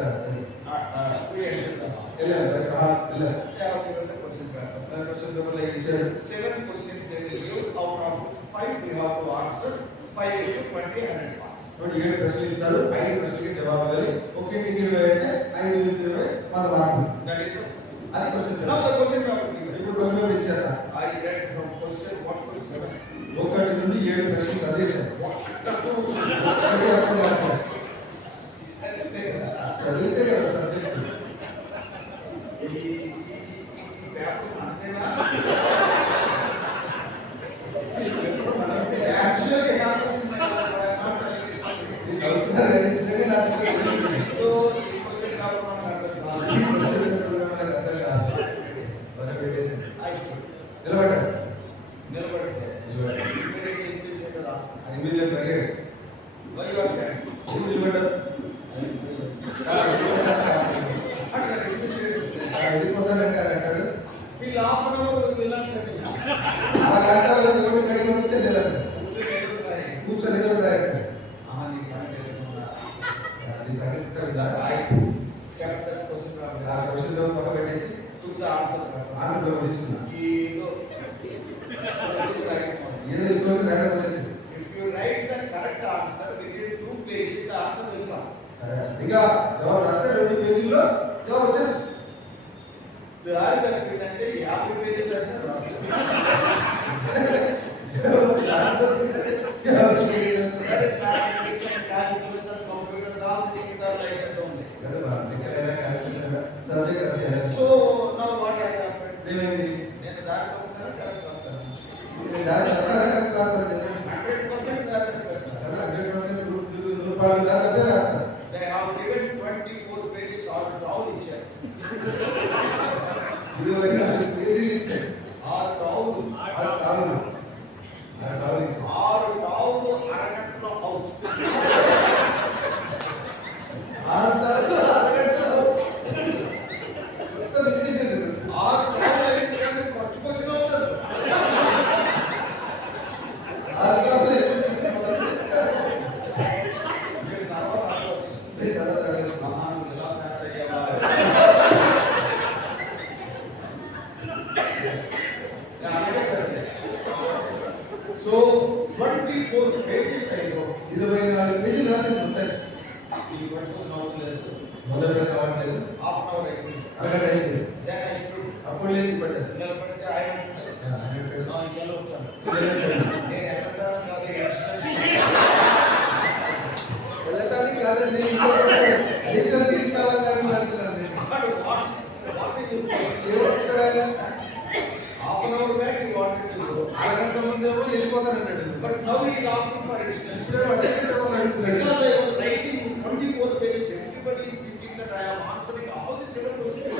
Pre-exam hall. వెళ్ళాను. పరీక్ష హాల్ వెళ్ళాను. They have given the question paper. Question పేపర్లో ఇచ్చారు. 7 questions they will give. Out of 5 we have to answer. 5 into 20, 100 marks. 7 ప్రశ్నలు ఇస్తారు. 5 ప్రశ్నలకి జవాబు ఇవ్వాలి. ఒకే 20 అయితే 5 20 100 మార్కులు. That is అది question Now the question paper given. ఇప్పుడు క్వశ్చన్ పేపర్ ఇచ్చారా? I read from question 1 to 7. 1 నుండి 7 ప్రశ్నలు చదివేశారు. చదివితే కదా సబ్జెక్ట్. ఈ పేపర్ అంతేనా? Actually, నిజంగా నాకు తెలియదు. so ఈ question paper మనకు అర్థం కాదు. నిలబడ్డాడు. నిలబడితే నిలబడ్డాడు. immediately immediately రాస్తాను. ఇమీడియట్ అడిగాడు. Why you are standing? ఎందుకు నిలబడ్డాడు? వెళ్ళిపోతానంటే అంటాడు. వీళ్ళు half an hour వెళ్ళాలి సార్. అరగంట వరకు రోడ్డు కడిగి పంపించేది లేదు. కూర్చొని ఎదురుతాయి. నీ సంగతి అది సంగతి ఉందా? ఆ క్వశ్చన్ పేపర్ పక్క పెట్టేసి ఆన్సర్ పేపర్ తీసుకున్నా. ఏదో ఇష్టం రాయడం. If you write the correct answer within 2 pages, the answer will come. ఇంకా జవాబు రాస్తే 2 పేజీల్లో జవాబు వచ్చేస్తుంది. దారి తప్పిందంటే 50 పేజీలు రాసిన రాదు. So now what has happened? నేను దారి తప్పుతాను, కరెక్ట్ అవుతాను. 100% దారి తప్పుతాను. They have given 24 pages all round ఇచ్చారు. 24 పేజీలు ఇచ్చారు. ఆరు రౌండ్ అరగంటలో అవుట్. అరగంటలో మొత్తం ఇచ్చేసారు. 6 రౌండ్లు అయితే ఖర్చుకొచ్చినా ఉండదు. మీరు తర్వాత రావచ్చు. ఎలా పాస్ అయ్యావా? So 24 pages అయ్యో. 24 పేజీలు రాసింది మొత్తం. ఈ క్వశ్చన్ అవ్వలేదు. మొదటి ప్రశ్న అవ్వట్లేదు. హాఫ్ అన్ అవర్ అయింది. అరగంట అయింది. Then I stood. అప్పుడు లేచి పడ్డాడు. నిలబడితే ఆయన ఇలా వచ్చాను. నేను ఎక్కడ కాదు వెళ్ళటానికి కాదండి, అడిషనల్ సీట్స్ కావాలని అంటున్నాను నేను. ఏమంటున్నాడు? half an hour back he wanted to go. అరగంట ముందేమో వెళ్ళిపోతానన్నాడు. But now he is asking for additional. ఇప్పుడే అడిషనల్ పేపర్ అడుగుతున్నాడు. Because I was writing 24 pages, everybody is thinking that I am answering all the 7 questions.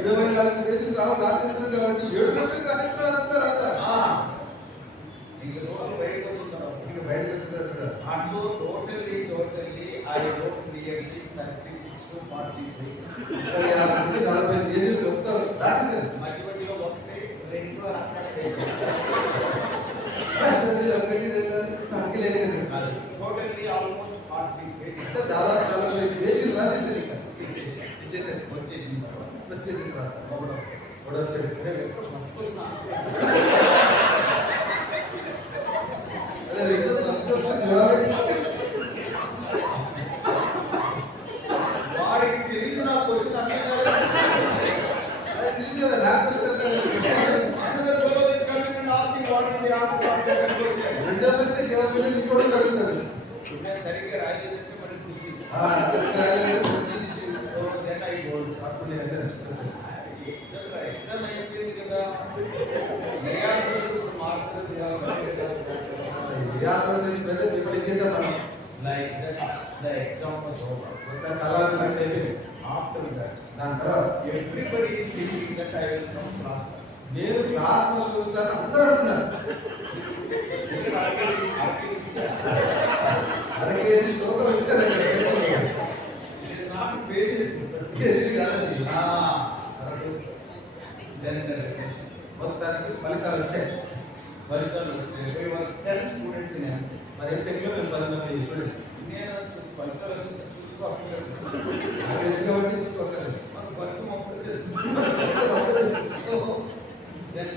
24 పేజీలు రాసేస్తున్నాడు కాబట్టి 7 ప్రశ్నలు రాస్తున్నారు అంతా. ఇంక రోజు బయటకు వచ్చిన తర్వాత ఇంకా బయటకు వచ్చిన తర్వాత and so totally I wrote clearly 36 to 43. 40 పేజీలు మొత్తం రాసేసారు. మధ్య మధ్యలో 1 2 అంకెలేసారు. Totally almost 40 pages. దాదాపు 45 పేజీలు రాసేసారు. ఇంకా ఇచ్చేసారు. వచ్చేసిన తర్వాత ఒకడు వచ్చాడు. వారికి తెలియదు నా క్వశ్చన్ అర్థం రెండో ప్రశ్న జవాబు ఇంకోటి అడుగుతాడు. సరిగ్గా రాయలేదంటే మరి కృషి. అప్పుడు నేను ఎగ్జామ్ అయిపోయింది కదా, మార్క్స్ పేపర్ ఇచ్చేసాం మనం. like that the exam was over. తర్వాత నాకు అయిపోయింది. After that, దాని తర్వాత everybody is thinking that I will come class. నేను క్లాస్ ఫస్ట్ వస్తాను అందరూ అనుకున్నారు. అర కేజీ తోక ఇచ్చారు. ఇది నాకు పేజెస్ కేజీ కాదండి. మొత్తానికి ఫలితాలు వచ్చాయి. ఫలితాలు వస్తే 10 స్టూడెంట్స్ మరి ఎంటెక్లో మేము 10 మంది స్టూడెంట్స్. నేను ఫలితాలు వచ్చిన చూసుకోవాలి తెలుసు కాబట్టి చూసుకోవాలి. మనకు ఫలితం ఒక్కటి తెలుసు. Then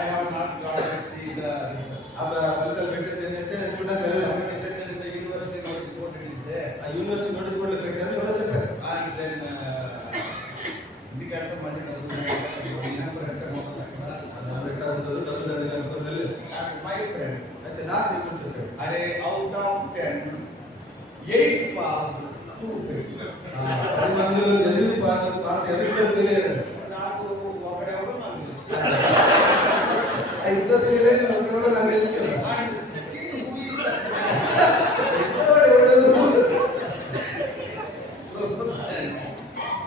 I have not got to see the results. ఆ ఫలితాలు పెట్టేది ఏంటంటే చూడండి The university notice board is there. ఆ యూనివర్సిటీ నోటీస్ బోర్డులో పెట్టారు ఎవరో చెప్పారు. And then మీకు అర్థం अरे out of 10, 8 passed, 2 failed. 10 మందిలో 8 పాస్ 2 ఫెయిల్ అయ్యారు. నాకు ఒకడెవడో నాకు తెలుసు. ఆ ఇద్దరు ఫెయిల్ అయిన ఒకడు నాకు తెలుసు కదా. And second, who is that?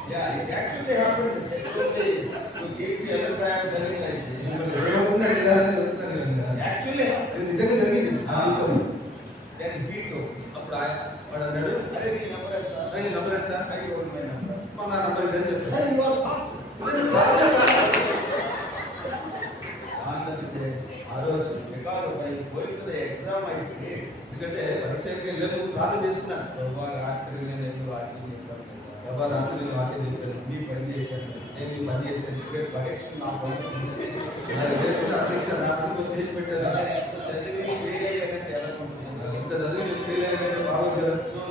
Yeah, it actually happened. Actually, to give the other guy a telling like this. Actually happened. ఇది నిజంగా జరిగింది నా జీవితంలో. Then he told. అప్పుడు వాడు అన్నాడు, అరే నీ నంబర్ ఎంత? "అరే నీ నంబర్ ఎంత?" I told my number. మా నా నంబర్ ఇదని చెప్పాడు. Then you are passed. నేను పాస్ అయ్యాను. ఆ రోజు because I going to the exam I failed. ఎందుకంటే పరీక్షకి వెళ్ళే ముందు ప్రార్థన చేసుకున్నాను. ప్రభా రాత్రి నేను ఎందుకు వాక్యం చెప్పాను? ప్రభా రాత్రి నేను వాక్యం చెప్పాను. నీ పని చేశాను. నేను ఈ పని చేశాను. రేపు పరీక్ష నా పని నాకు చేసుకున్న పరీక్ష నాకు చేసి పెట్టాను. చదివి ఫెయిల్ అయ్యానంటే ఎలా ఉంటుంది? నాకు ఇంత చదివి నేను ఫెయిల్ అయ్యానంటే బాగోదు కదా. సో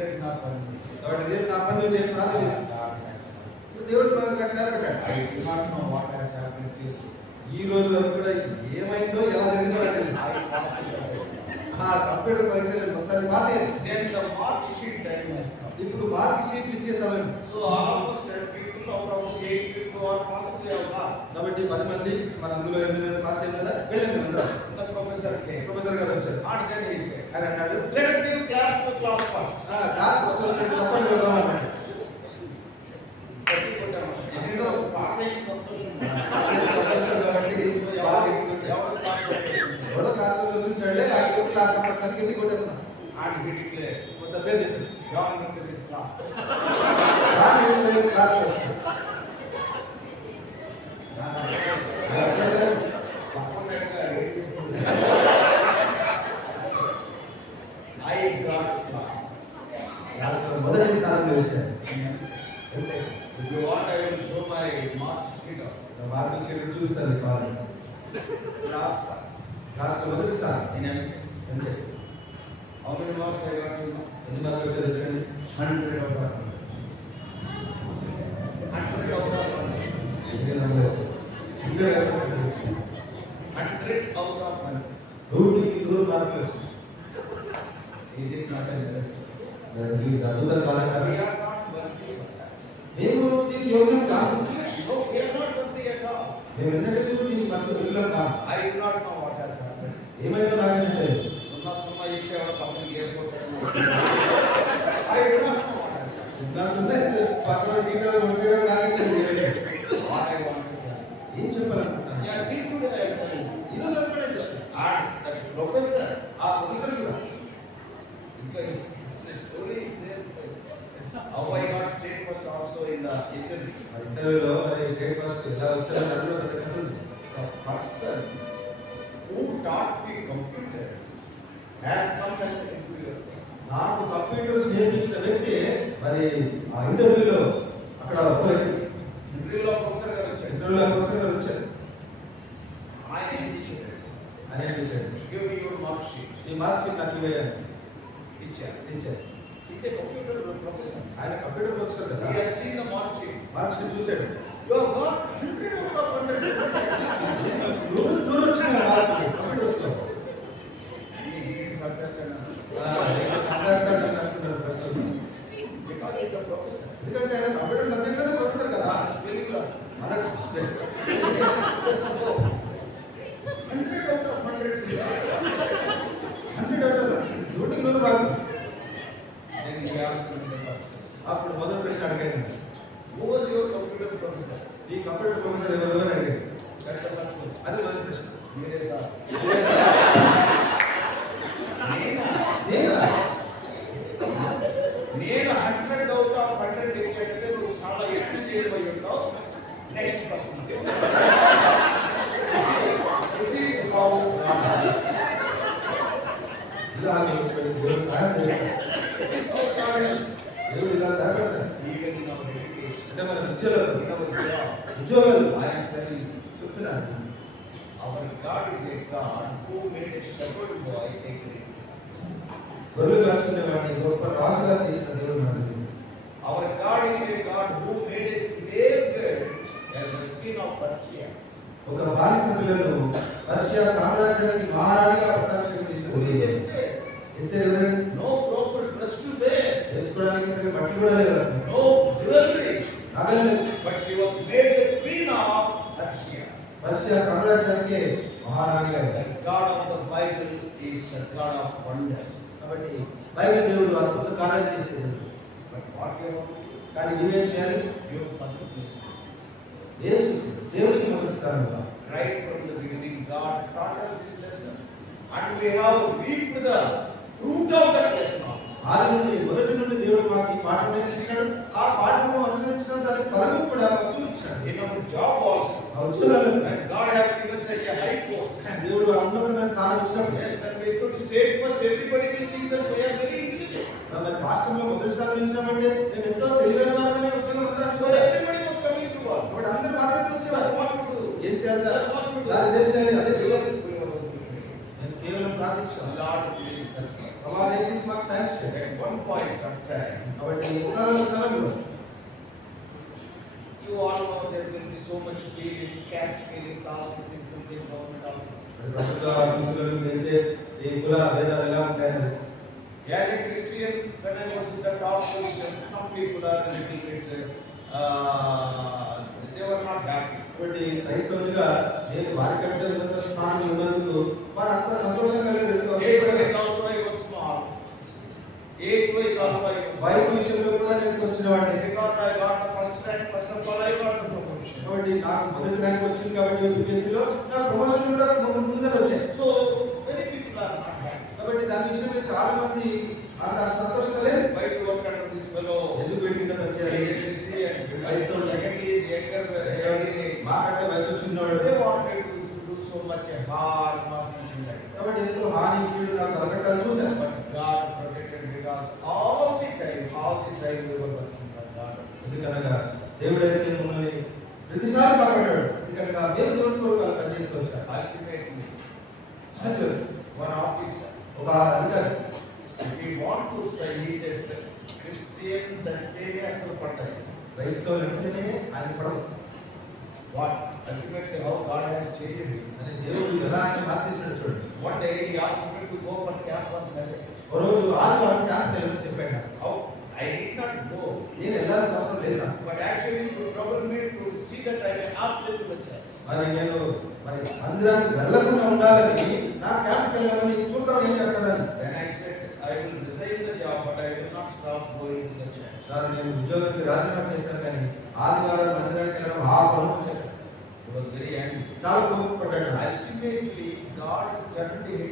రేపు నా పని కాబట్టి రేపు నా పని నువ్వు చేసి ప్రార్థన చేసి దేవుడు మనకు నాకు సేవ పెట్టాడు. I do not know what has happened to you. ఈ రోజు వరకు కూడా ఏమైందో ఎలా జరిగిందో నాకు తెలియదు. I passed it. ఆ కంప్యూటర్ పరీక్ష నేను మొత్తాన్ని పాస్ అయ్యాను. Then the mark sheet time has come. ఇప్పుడు మార్క్ షీట్లు ఇచ్చే సమయం. So almost 10 people out of 8 people are passed their mark. కాబట్టి 10 మంది మన అందులో 8 మంది పాస్ అయ్యాం కదా. వెళ్ళండి అందరూ. The professor came. ప్రొఫెసర్ గారు వచ్చారు. And then he said, ఆయన అన్నాడు, let us give class to class first. Class first వచ్చినట్టు చెప్పండి వెళ్దాం అన్నాడు. అందరూ పాస్ అయ్యి సంతోషం. సంతోషం కాబట్టి బాగా ఎక్కుతుంటాడు. ఎవరు పాస్ అయ్యారు? ఎవడో క్లాస్ లో వచ్చింటాడే ఆ క్లాస్ చెప్పడానికి ఇంటికి కొట్టేస్తున్నా. And he declared, కొంత పేరు చెప్పాడు. John into this class. Class first. I got class. Class లో మొదటి స్థానంలో వచ్చాడు. If you want, I will show my mark sheet of mark sheet చూస్తాను కావాలి. class first. క్లాస్ లో మొదటి స్థానం. In anything. అంతే. How many marks I got? You know? ఎన్ని మార్కులు వచ్చారు వచ్చండి? 100 out of 100. 100 out of 100. ఇది నమ్మలేదు. ఇంకా 100 out of 100. 100 మార్కులు వచ్చాయి. Is it not a miracle? ఇది అద్భుతం కాదా? We are not worthy of that. మేము దీనికి యోగ్యం కాదు. No, we are not worthy at all. మేము ఎందుకంటే దీనికి మనకు యోగ్యం కాదు. I do not know what has happened. ఏమైందో నాకంటే సున్నా ఇస్తే ఎవరో పక్కన వేసుకోవట్లేదు. I do not know what has happened. నా సొంత పక్కన గీతలు కొట్టడం నాకంటే తెలియదు. What I want to tell. ఏం చెప్పాలనుకుంటున్నాను? Yeah, see today I am telling you. ఈరోజు అనుకునే చెప్తాను. And the professor, ఆ ప్రొఫెసర్ కూడా because the story is there. How I got state first also in the interview. ఆ ఇంటర్వ్యూలో మరి స్టేట్ ఫస్ట్ ఎలా వచ్చారో దాంట్లో పెద్ద కథ ఉంది. The person who taught me computers has come and interviewed me. నాకు కంప్యూటర్స్ నేర్పించిన వ్యక్తి మరి ఆ ఇంటర్వ్యూలో అక్కడ ఒక వ్యక్తి ఇంటర్వ్యూలో ప్రొఫెసర్ గారు వచ్చారు. ఇంటర్వ్యూలో ప్రొఫెసర్ గారు వచ్చారు. ఆయన ఏం చేశారు? ఆయన ఏం చేశాడు? Give me your mark sheet. ఈ మార్క్ షీట్ నాకు ఇవ్వయ్యాను ఇచ్చారు. ఇచ్చారు. He's a computer professor. ఆయన కంప్యూటర్ ప్రొఫెసర్ కదా. He has seen the mark sheet. Mark sheet చూశాడు. You have got 100 out of 100. నూరు వచ్చిన మార్కులు కంప్యూటర్స్ లో. He didn't subtract and సంపాదిస్తాడని అనుకున్నాడు ప్రశ్నలు. because he's a professor. ఎందుకంటే ఆయన కంప్యూటర్ సబ్జెక్ట్ లోనే ప్రొఫెసర్ కదా. Spelling class. మనకు 100 out of 100. 100 నూటికి 100 మార్కులు. Then he asked me the question. అప్పుడు మొదటి ప్రశ్న అడిగాను, Who was your computer professor? ఈ కంప్యూటర్ ప్రొఫెసర్ ఎవరు అని అడిగాను. That's the first question. అది మొదటి ప్రశ్న. మీరే సార్. నేనా? నేను 100 out of 100 ఇచ్చేటంటే నువ్వు చాలా ఎక్కువ చేయబోయి ఉంటావు. Next person. This is how ఇలా ఆలోచించాడు. దేవుడు సహాయం చేస్తాడు. దేవుడు ఇలా సహాయపడతాడు. even in our education, అంటే మన విద్యలో in our job, ఉద్యోగాలు I am telling you, చెప్తున్నాను. our God is a God who made a shepherd boy a great. గొర్రెలు కాచుకునే వాడిని గొప్ప రాజుగా చేసిన దేవుడు మనకి. Our God is a God who made a slave girl as the queen of Persia. ఒక బానిస పిల్లలు పర్షియా సామ్రాజ్యానికి మహారాణిగా పట్టాభిషేకం Who చేసిన is దేవుడు. a slave? ఇస్తే ఎవరండి? No proper dress to wear. చేసుకోవడానికి సరే బట్టలు కూడా లేవు. No jewelry. నగలు లేవు. But she was made the queen of Persia. Persia సామ్రాజ్యానికి మహారాణిగా The ఉంది. God of the Bible is the God of wonders. కాబట్టి బైబిల్ దేవుడు అద్భుత కార్యాలు చేసే దేవుడు. But what you have to do? కానీ నువ్వేం చేయాలి? You first place. యేసు దేవుడికి మొదటి స్థానం ఇవ్వాలి. Right from the beginning, God taught us this lesson, and we have reaped the fruit of that lesson also. ఆది నుండి మొదటి నుండి దేవుడు మాకు ఈ పాఠం నేర్పించాడు. ఆ పాఠము అనుసరించిన దాని ఫలము కూడా చూపించాడు. In our job also, ఆ ఉద్యోగాలు and God has given such a high post. దేవుడు ఆ ఉన్నతమైన స్థానం ఇచ్చినప్పుడు Yes, when we stood state first, everybody will think that we are very intelligent. మరి రాష్ట్రంలో మొదటి స్థానం ఇచ్చామంటే మేము ఎంతో తెలివైన వారమని ఉద్యోగం ఉంటారని So కూడా everybody was coming to us. అప్పుడు అందరూ మాత్రమే Sir, వచ్చేవారు. what to do? ఏం చేయాలి సార్? సార్ ఇదేం చేయాలి అదే చేయాలి. నేను కేవలం ప్రార్థించాను. Lord, please help us. సమాధానం దయచేసి మాకు సాయం చేయండి. At one point of time, కాబట్టి ఒక సమయంలో you all know there will be so much feeling, caste feelings, all these things will be in government office. ప్రభుత్వ ఆఫీసులలో తెలిసే ఈ కుల భేదాలు ఎలా ఉంటాయని As a Christian, when I was in the top position, some people are a little bit, they were not happy. కాబట్టి క్రైస్తవునిగా నేను వారికంటే ఉన్నత స్థానంలో ఉన్నందుకు వారు అంత సంతోషంగా లేదు. Age-wise also I was small. Age-wise also I was వయసు small. విషయంలో కూడా నేను వచ్చిన వాడిని. Because I got the first rank, first of all I got the promotion. కాబట్టి నాకు మొదటి ర్యాంక్ వచ్చింది కాబట్టి యూపీఎస్సీలో నా ప్రమోషన్ కూడా ముందుగా వచ్చాయి. So many people are not happy. కాబట్టి దాని విషయంలో చాలా మంది అంత సంతోషంగా లేదు. Why to work under this fellow? ఎందుకు వీడి కింద పనిచేయాలి? Christian, secondly, younger, మాకంటే వయసు వచ్చినవాడు. they wanted to do so much harm or something like that. కాబట్టి ఎంతో హాని కీడు నాకు తలపెట్టాలని చూశాను. But God protected because all the time we were working for God. ఎందుకనగా దేవుడు అయితే మమ్మల్ని ప్రతిసారి కాపాడాడు. ఎందుకనగా మేము దేవుడి కొరకు అలా పనిచేస్తూ వచ్చాను. Ultimately, చివరి one officer, ఒక అధికారి if we want to say that Christians అంటే అసలు పడ్డాయి. క్రైస్తవులు అంటేనే ఆయన పడదు. What ultimately how God has changed him. అని దేవుడు ఎలా ఆయన మార్చేసాడు చూడండి. One day he asked me to go for camp on Sunday. ఒక రోజు ఆదివారం క్యాంప్ వెళ్ళమని చెప్పాడు. How? I did not go. నేను వెళ్ళాల్సిన అవసరం లేదా? But actually to trouble me to see that I am absent to the church. మరి నేను మందిరానికి వెళ్ళకుండా ఉండాలని నా క్యాంప్కి వెళ్ళమని చూద్దాం ఏం చేస్తాడని. Then I said I will resign the job but I will not stop going to the church. Sir నేను ఉద్యోగానికి రాజీనామా చేస్తాను కానీ ఆదివారం మందిరానికి వెళ్ళడం ఆ పనులు చెప్పాను. He was very angry. చాలా కోపపడ్డాడు. Ultimately God turned him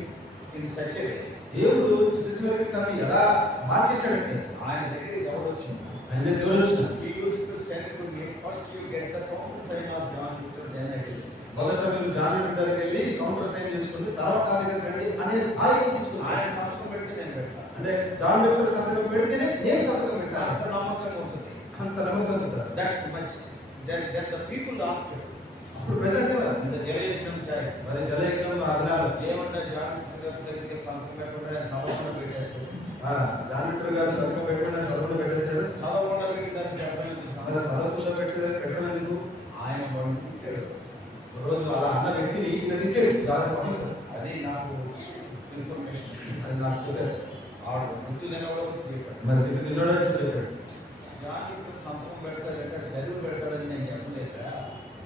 in such a way. దేవుడు చివరికి తను ఎలా మార్చేశాడంటే ఆయన దగ్గరికి ఎవరు వచ్చింది? ఆయన దేవుడు వచ్చినాడు. He used to send to me, first you get the counter sign of John Peter, then I will. మొదట మీరు జాన్ విటర్ దగ్గరికి వెళ్ళి కౌంటర్ సైన్ చేసుకుని తర్వాత నా దగ్గరికి రండి అనే స్థాయికి తీసుకొచ్చాడు. ఆయన సంతకం పెడితే నేను పెడతాను. అంటే జాన్ విటర్ సంతకం పెడితేనే నేను సంతకం అంత పెట్టాను. నమ్మకంగా ఉంటుంది. అంత నమ్మకం ఉంటుంది. That much. Then the people asked him. అప్పుడు present In the Jalayagnam sir మరి జలయజ్ఞం ఆ దినాలు ఏమంటే జాన్ పీటర్ దగ్గరికి సంతకం పెట్టకుండా సమర్పణ పెట్టారు. జాన్ విటర్ గారు సంతకం పెట్టకుండా చదవకుండా పెట్టేస్తాడు. చదవకుండా పెట్టిందని చెప్పలేదు. మరి చదవకుండా పెట్టడం ఆయన వాడు తిట్టాడు. రోజు అలా అన్న వ్యక్తిని ఈయన తిట్టాడు. జాగ్రత్త పంపిస్తాడు. అది నాకు ఇన్ఫర్మేషన్. అది నాకు చెప్పారు. ఆడు గుర్తులేని కూడా చెప్పాడు. మరి తిట్టు తిన్నాడో చెప్పాడు. జాన్ పీటర్ సంతకం పెడతాడంటే చదువు పెడతాడని నేను చెప్పలేదా?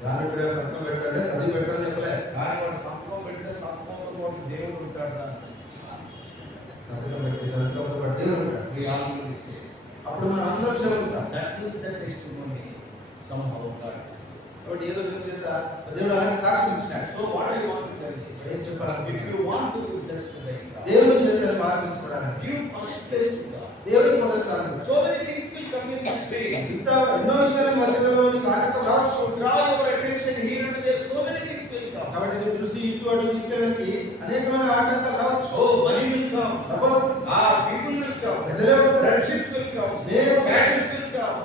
జాన్ విటర్ గారు సంతకం పెట్టాలంటే చదివి పెట్టాలని చెప్పలే. కానీ వాడు సంతకం పెడితే సంతకంతో పాటు దేవుడు ఉంటాడా? సంతకం పెట్టి సంతకంతో పాటు దేవుడు ఉంటాడు. We all will say. అప్పుడు మనం అందరం చదువుతాం. That is the testimony somehow God. కాబట్టి ఏదో చేత దేవుడు అలాగే సాక్ష్యం ఇచ్చినాడు. So what I want to tell you, ఏం చెప్పాలి? if you want to be blessed by God, దేవుని చేతులను ఆశించుకోవడానికి give first place to God. దేవుడికి మొదటి స్థానం. So many things will come in this way. ఇంత ఎన్నో విషయాలు మధ్యలోని కాటకం రావచ్చు. So draw your attention here and there. So many things will come. కాబట్టి నీ దృష్టి ఇటు అటు తీసుకెళ్ళడానికి అనేకమైన ఆటంకాలు రావచ్చు. Oh, money will come. డబ్బు People will come. ప్రజలే వస్తారు. Friendships will come. స్నేహం Passions will come.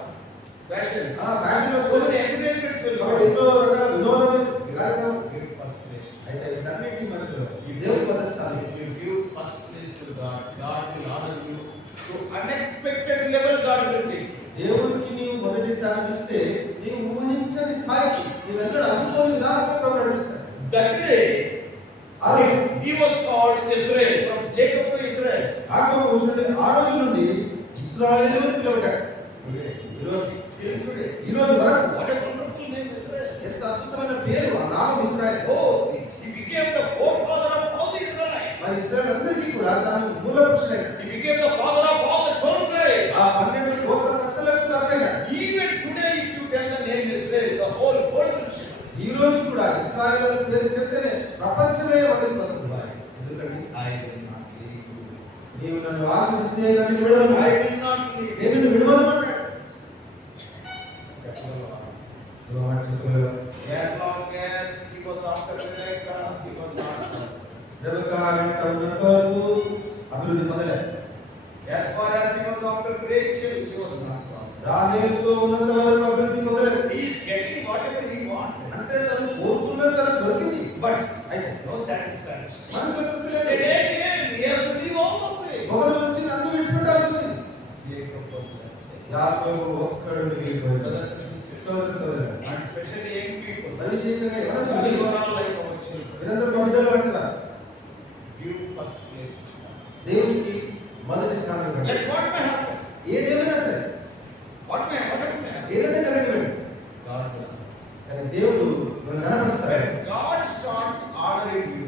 Passions. Fashion So many entertainments will కాబట్టి come. ఎన్నో రకాల వినోదమైన కార్యక్రమం. Give first place. అయితే వీటన్నిటి మధ్యలో దేవుడి మొదటి స్థానం. If you give first place to God, God will honor you to unexpected level. God will take you. దేవుడికి నీవు మొదటి స్థానం ఇస్తే నీవు ఊహించని స్థాయికి నీవెన్నడూ అనుకోని విధానంలో నడిపిస్తాడు. That day, he was called Israel, from Jacob to Israel. యాకోబు చూడండి ఆ రోజు నుండి ఇశ్రాయేలు పిలువబడ్డాడు. ఈ రోజు వరకు What a wonderful name, Israel. ఎంత అద్భుతమైన పేరు ఆ నామం Israel. Oh, he became the forefather of all the Israelites. మరి ఇశ్రాయేల్ అందరికీ కూడా తాను మూల పురుషుడైన He became the father of all the 12 tribes. ఆ 12 గోత్రకర్తలకు అర్థంగా Even today, if you tell the name Israel, the whole world will shiver. ఈ రోజు కూడా ఇశ్రాయేలు అనే పేరు చెప్తేనే ప్రపంచమే వదిలిపోతుంది. ఎందుకంటే I will not leave you. నీవు నన్ను ఆశ్రయిస్తే కానీ విడవను. I will not leave నేను you. నిన్ను విడవను అన్నాడు. చెప్పగలవా? చెప్పగలవా? As long as he was after Rebekah, he was not. Rebecca వెంట ఉన్నంత వరకు అభివృద్ధి పొందలేదు. As far as he was after Rachel, he was not. రాహేలుతో ఉన్నంత వరకు అభివృద్ధి పొందలేదు. He is getting whatever he wanted, అంటే తను కోరుకున్నది తనకు దొరికింది. but అయితే no satisfaction. మనసుకు తృప్తి The లేదు. day came, he has to leave all those things. ఒకరు వచ్చి నన్ను విడిచిపెట్టాల్సి వచ్చింది. Jacob was that. యాకోబు ఒక్కడు మిగిలిపోయాడు. Brothers and sisters, సోదర సోదరులు, and especially young people, మరి విశేషంగా you ఎవరు are like our children. వీరందరూ మా బిడ్డలు అంటున్నారు. Give first place to God. దేవునికి మొదటి స్థానం ఇవ్వండి. Let what may happen, ఏదేమైనా సరే, whatever may happen, ఏదైనా జరగనివ్వండి. God will. కానీ దేవుడు నన్ను కనపరుస్తాడు. When God starts honoring you,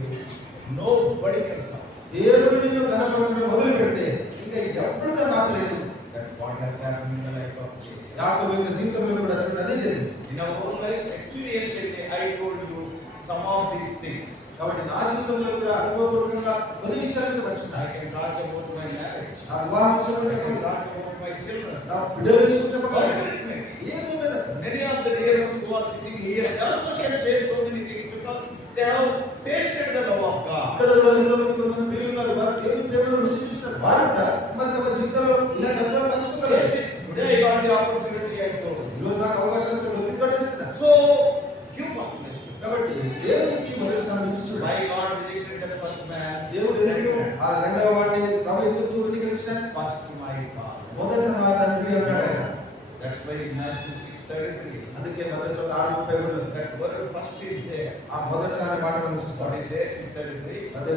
nobody can stop. దేవుడు నిన్ను కనపరచడం మొదలు పెడితే ఇంకా ఎప్పుడు నన్ను ఆపలేదు. That's what has happened in the life of Jesus. యాకోబు యొక్క జీవితంలో కూడా చూడండి అదే జరిగింది. In our own lives, experientially, I told you some of these things. కాబట్టి నా జీవితంలో కూడా అనుభవపూర్వకంగా కొన్ని విషయాలను I పంచుకున్నాను. can talk about my marriage. నా వివాహం విషయంలో I can చెప్పండి, talk about my children. నా బిడ్డల విషయం చెప్పండి, Whatever it may be. ఏదేమైనా సరే. Many of the dear ones who are sitting here, they also can say so many things because they have tasted the love of God. అక్కడ కూడా ఎంతోమంది కొంతమంది పిల్లలు ఉన్నారు, వారు దేవుని ప్రేమను రుచి చూస్తారు. వారు కూడా మరి తమ జీవితంలో ఇలాంటి అనుభవం పంచుకోగలరు. Yes, today I got the opportunity, I told you. ఈరోజు నాకు అవకాశం దొరికిందో చెప్తున్నాను. So, give first place to God. కాబట్టి దేవునికి మొదటి స్థానం ఇచ్చి చూడండి. Why God rejected the first man? దేవుడు ఎందుకు ఆ రెండవ వాడిని ప్రభు ఎందుకు వదిలించాడు? First to my father. మొదట నా తండ్రి అన్నాడు ఆయన. That's why in Matthew 6:33, అందుకే మధ్య 6:33 that word first is there. ఆ మొదట అనే మాట మనం చూస్తాం. What is there? 6:33. మధ్య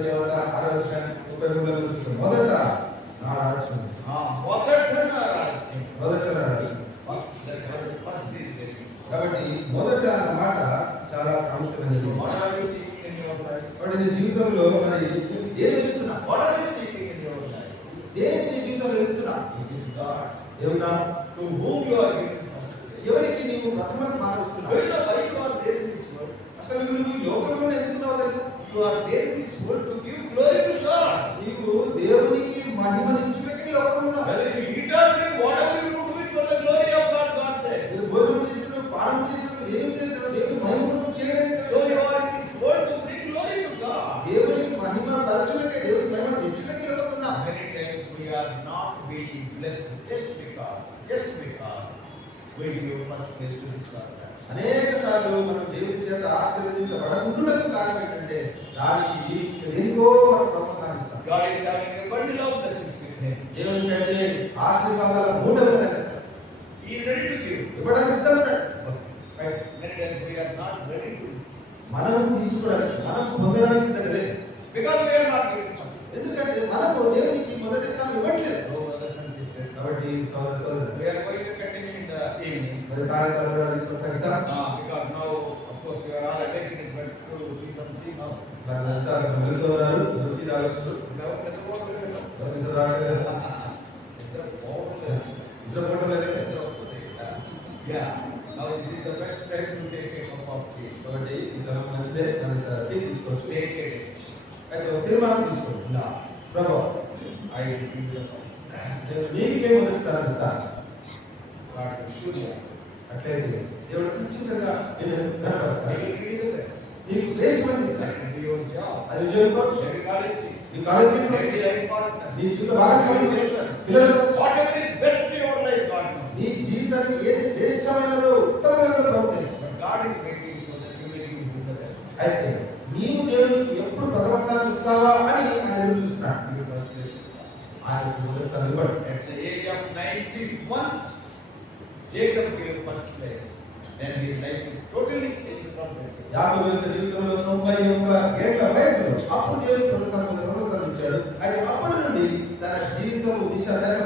6:33 చూస్తాం. మొదట నా రాజ్యం. మొదట నా రాజ్యం. మొదట నా రాజ్యం. First, that word first is there. కాబట్టి మొదట అన్న మాట చాలా ప్రాముఖ్యమైనది. What are you seeking in your life? కాబట్టి నీ జీవితంలో మరి దేని వెతుకుతున్నా? What are you seeking in your life? దేని నీ జీవితంలో వెతుకుతున్నా? It is God. దేవుడా, To whom you are giving first place. ఎవరికి నీవు ప్రథమ స్థానం ఇస్తున్నావు? Why you are there in this world? అసలు నువ్వు ఈ లోకంలో ఎందుకున్నావు తెలుసా? You are there in this world to give glory to God. నీవు దేవునికి మహిమనిచ్చుటకే ఈ లోకంలో ఉన్నావు. Whether you eat or drink, whatever you do it for the glory of God, God said. మీరు భోజనం చేసినప్పుడు, పానం చేసినప్పుడు, ఏం చేసినప్పుడు దేవుని మహిమను చేయడానికి So you are in this world to bring glory to God. దేవునికి మహిమ పరచుటకే, దేవునికి మహిమ తెచ్చుటకే ఈ లోకంలో ఉన్నావు. Many times we are not being blessed just because we give first place to this or that. అనేక సార్లు మనం దేవుని చేత ఆశీర్వదించబడకుండాకు కారణం ఏంటంటే దానికి దేనికో మనం ప్రథమ స్థానం ఇస్తాం. God is having a bundle of blessings with him. దేవునికైతే ఆశీర్వాదాల మూట ఉన్నది. He is ready to give. ఇవ్వడానికి సిద్ధంగా ఉన్నాడు. But many times we are not ready to receive. మనం తీసుకోవడానికి, మనం పొందడానికి సిద్ధంగా లేదు. Because we are not giving first. ఎందుకంటే మనము దేవునికి మొదటి స్థానం ఇవ్వట్లేదు. So brothers and sisters, కాబట్టి సోదర సోదరులు, we are going to continue in the evening. మరి సాయంకాలం కూడా అది కొనసాగిస్తాం. Because now, of course, you are all awakening, but to do something now. వాళ్ళంతా వెళ్తూ ఉన్నారు, దొరికి తాగొచ్చు. Now, let's go to the ఇంత రావట్లేదు. ఇంట్లో ఫోటో లేదు. Yeah. Now this is the best time to take a cup of tea. కాబట్టి ఈ సమయం మంచిదే, మనం టీ తీసుకోవచ్చు. Take a decision. అయితే ఒక తీర్మానం తీసుకోండి. Now, Prabhu, I will give you a cup. నేను నీకే మొదటి స్థానం ఇస్తాను. God will show you. అట్లయితే దేవుడు ఖచ్చితంగా నేను I కనపరుస్తాను. will give you the best. నీకు శ్రేష్టమైన I ఇస్తాను. will do your job. అది ఉద్యోగం కావచ్చు, Every college seat. నీ కాలేజీ Every life partner. నీ జీవిత భాగస్వామి పిల్లలు కావచ్చు. Whatever is best in your life, God knows. నీ జీవితానికి ఏది శ్రేష్టమైనదో ఉత్తమమైనదో ప్రభు తెలుసు. But God is making so that you may give him the best. అయితే నీవు దేవునికి ఎప్పుడు ప్రథమ స్థానం ఇస్తావా అని ఆయన ఎదురు చూస్తున్నాడు. Give first place to God. ఆయన మొదటి స్థానం ఇవ్వడు. At the age of 91, Jacob gave first place. Then his life is totally changed from that. యాకోబు యొక్క జీవితంలో 91 ఏళ్ల వయసులో అప్పుడు దేవుని ప్రథమ స్థానం వచ్చాడు. అయితే అప్పటి నుండి తన జీవితం దిశ దశ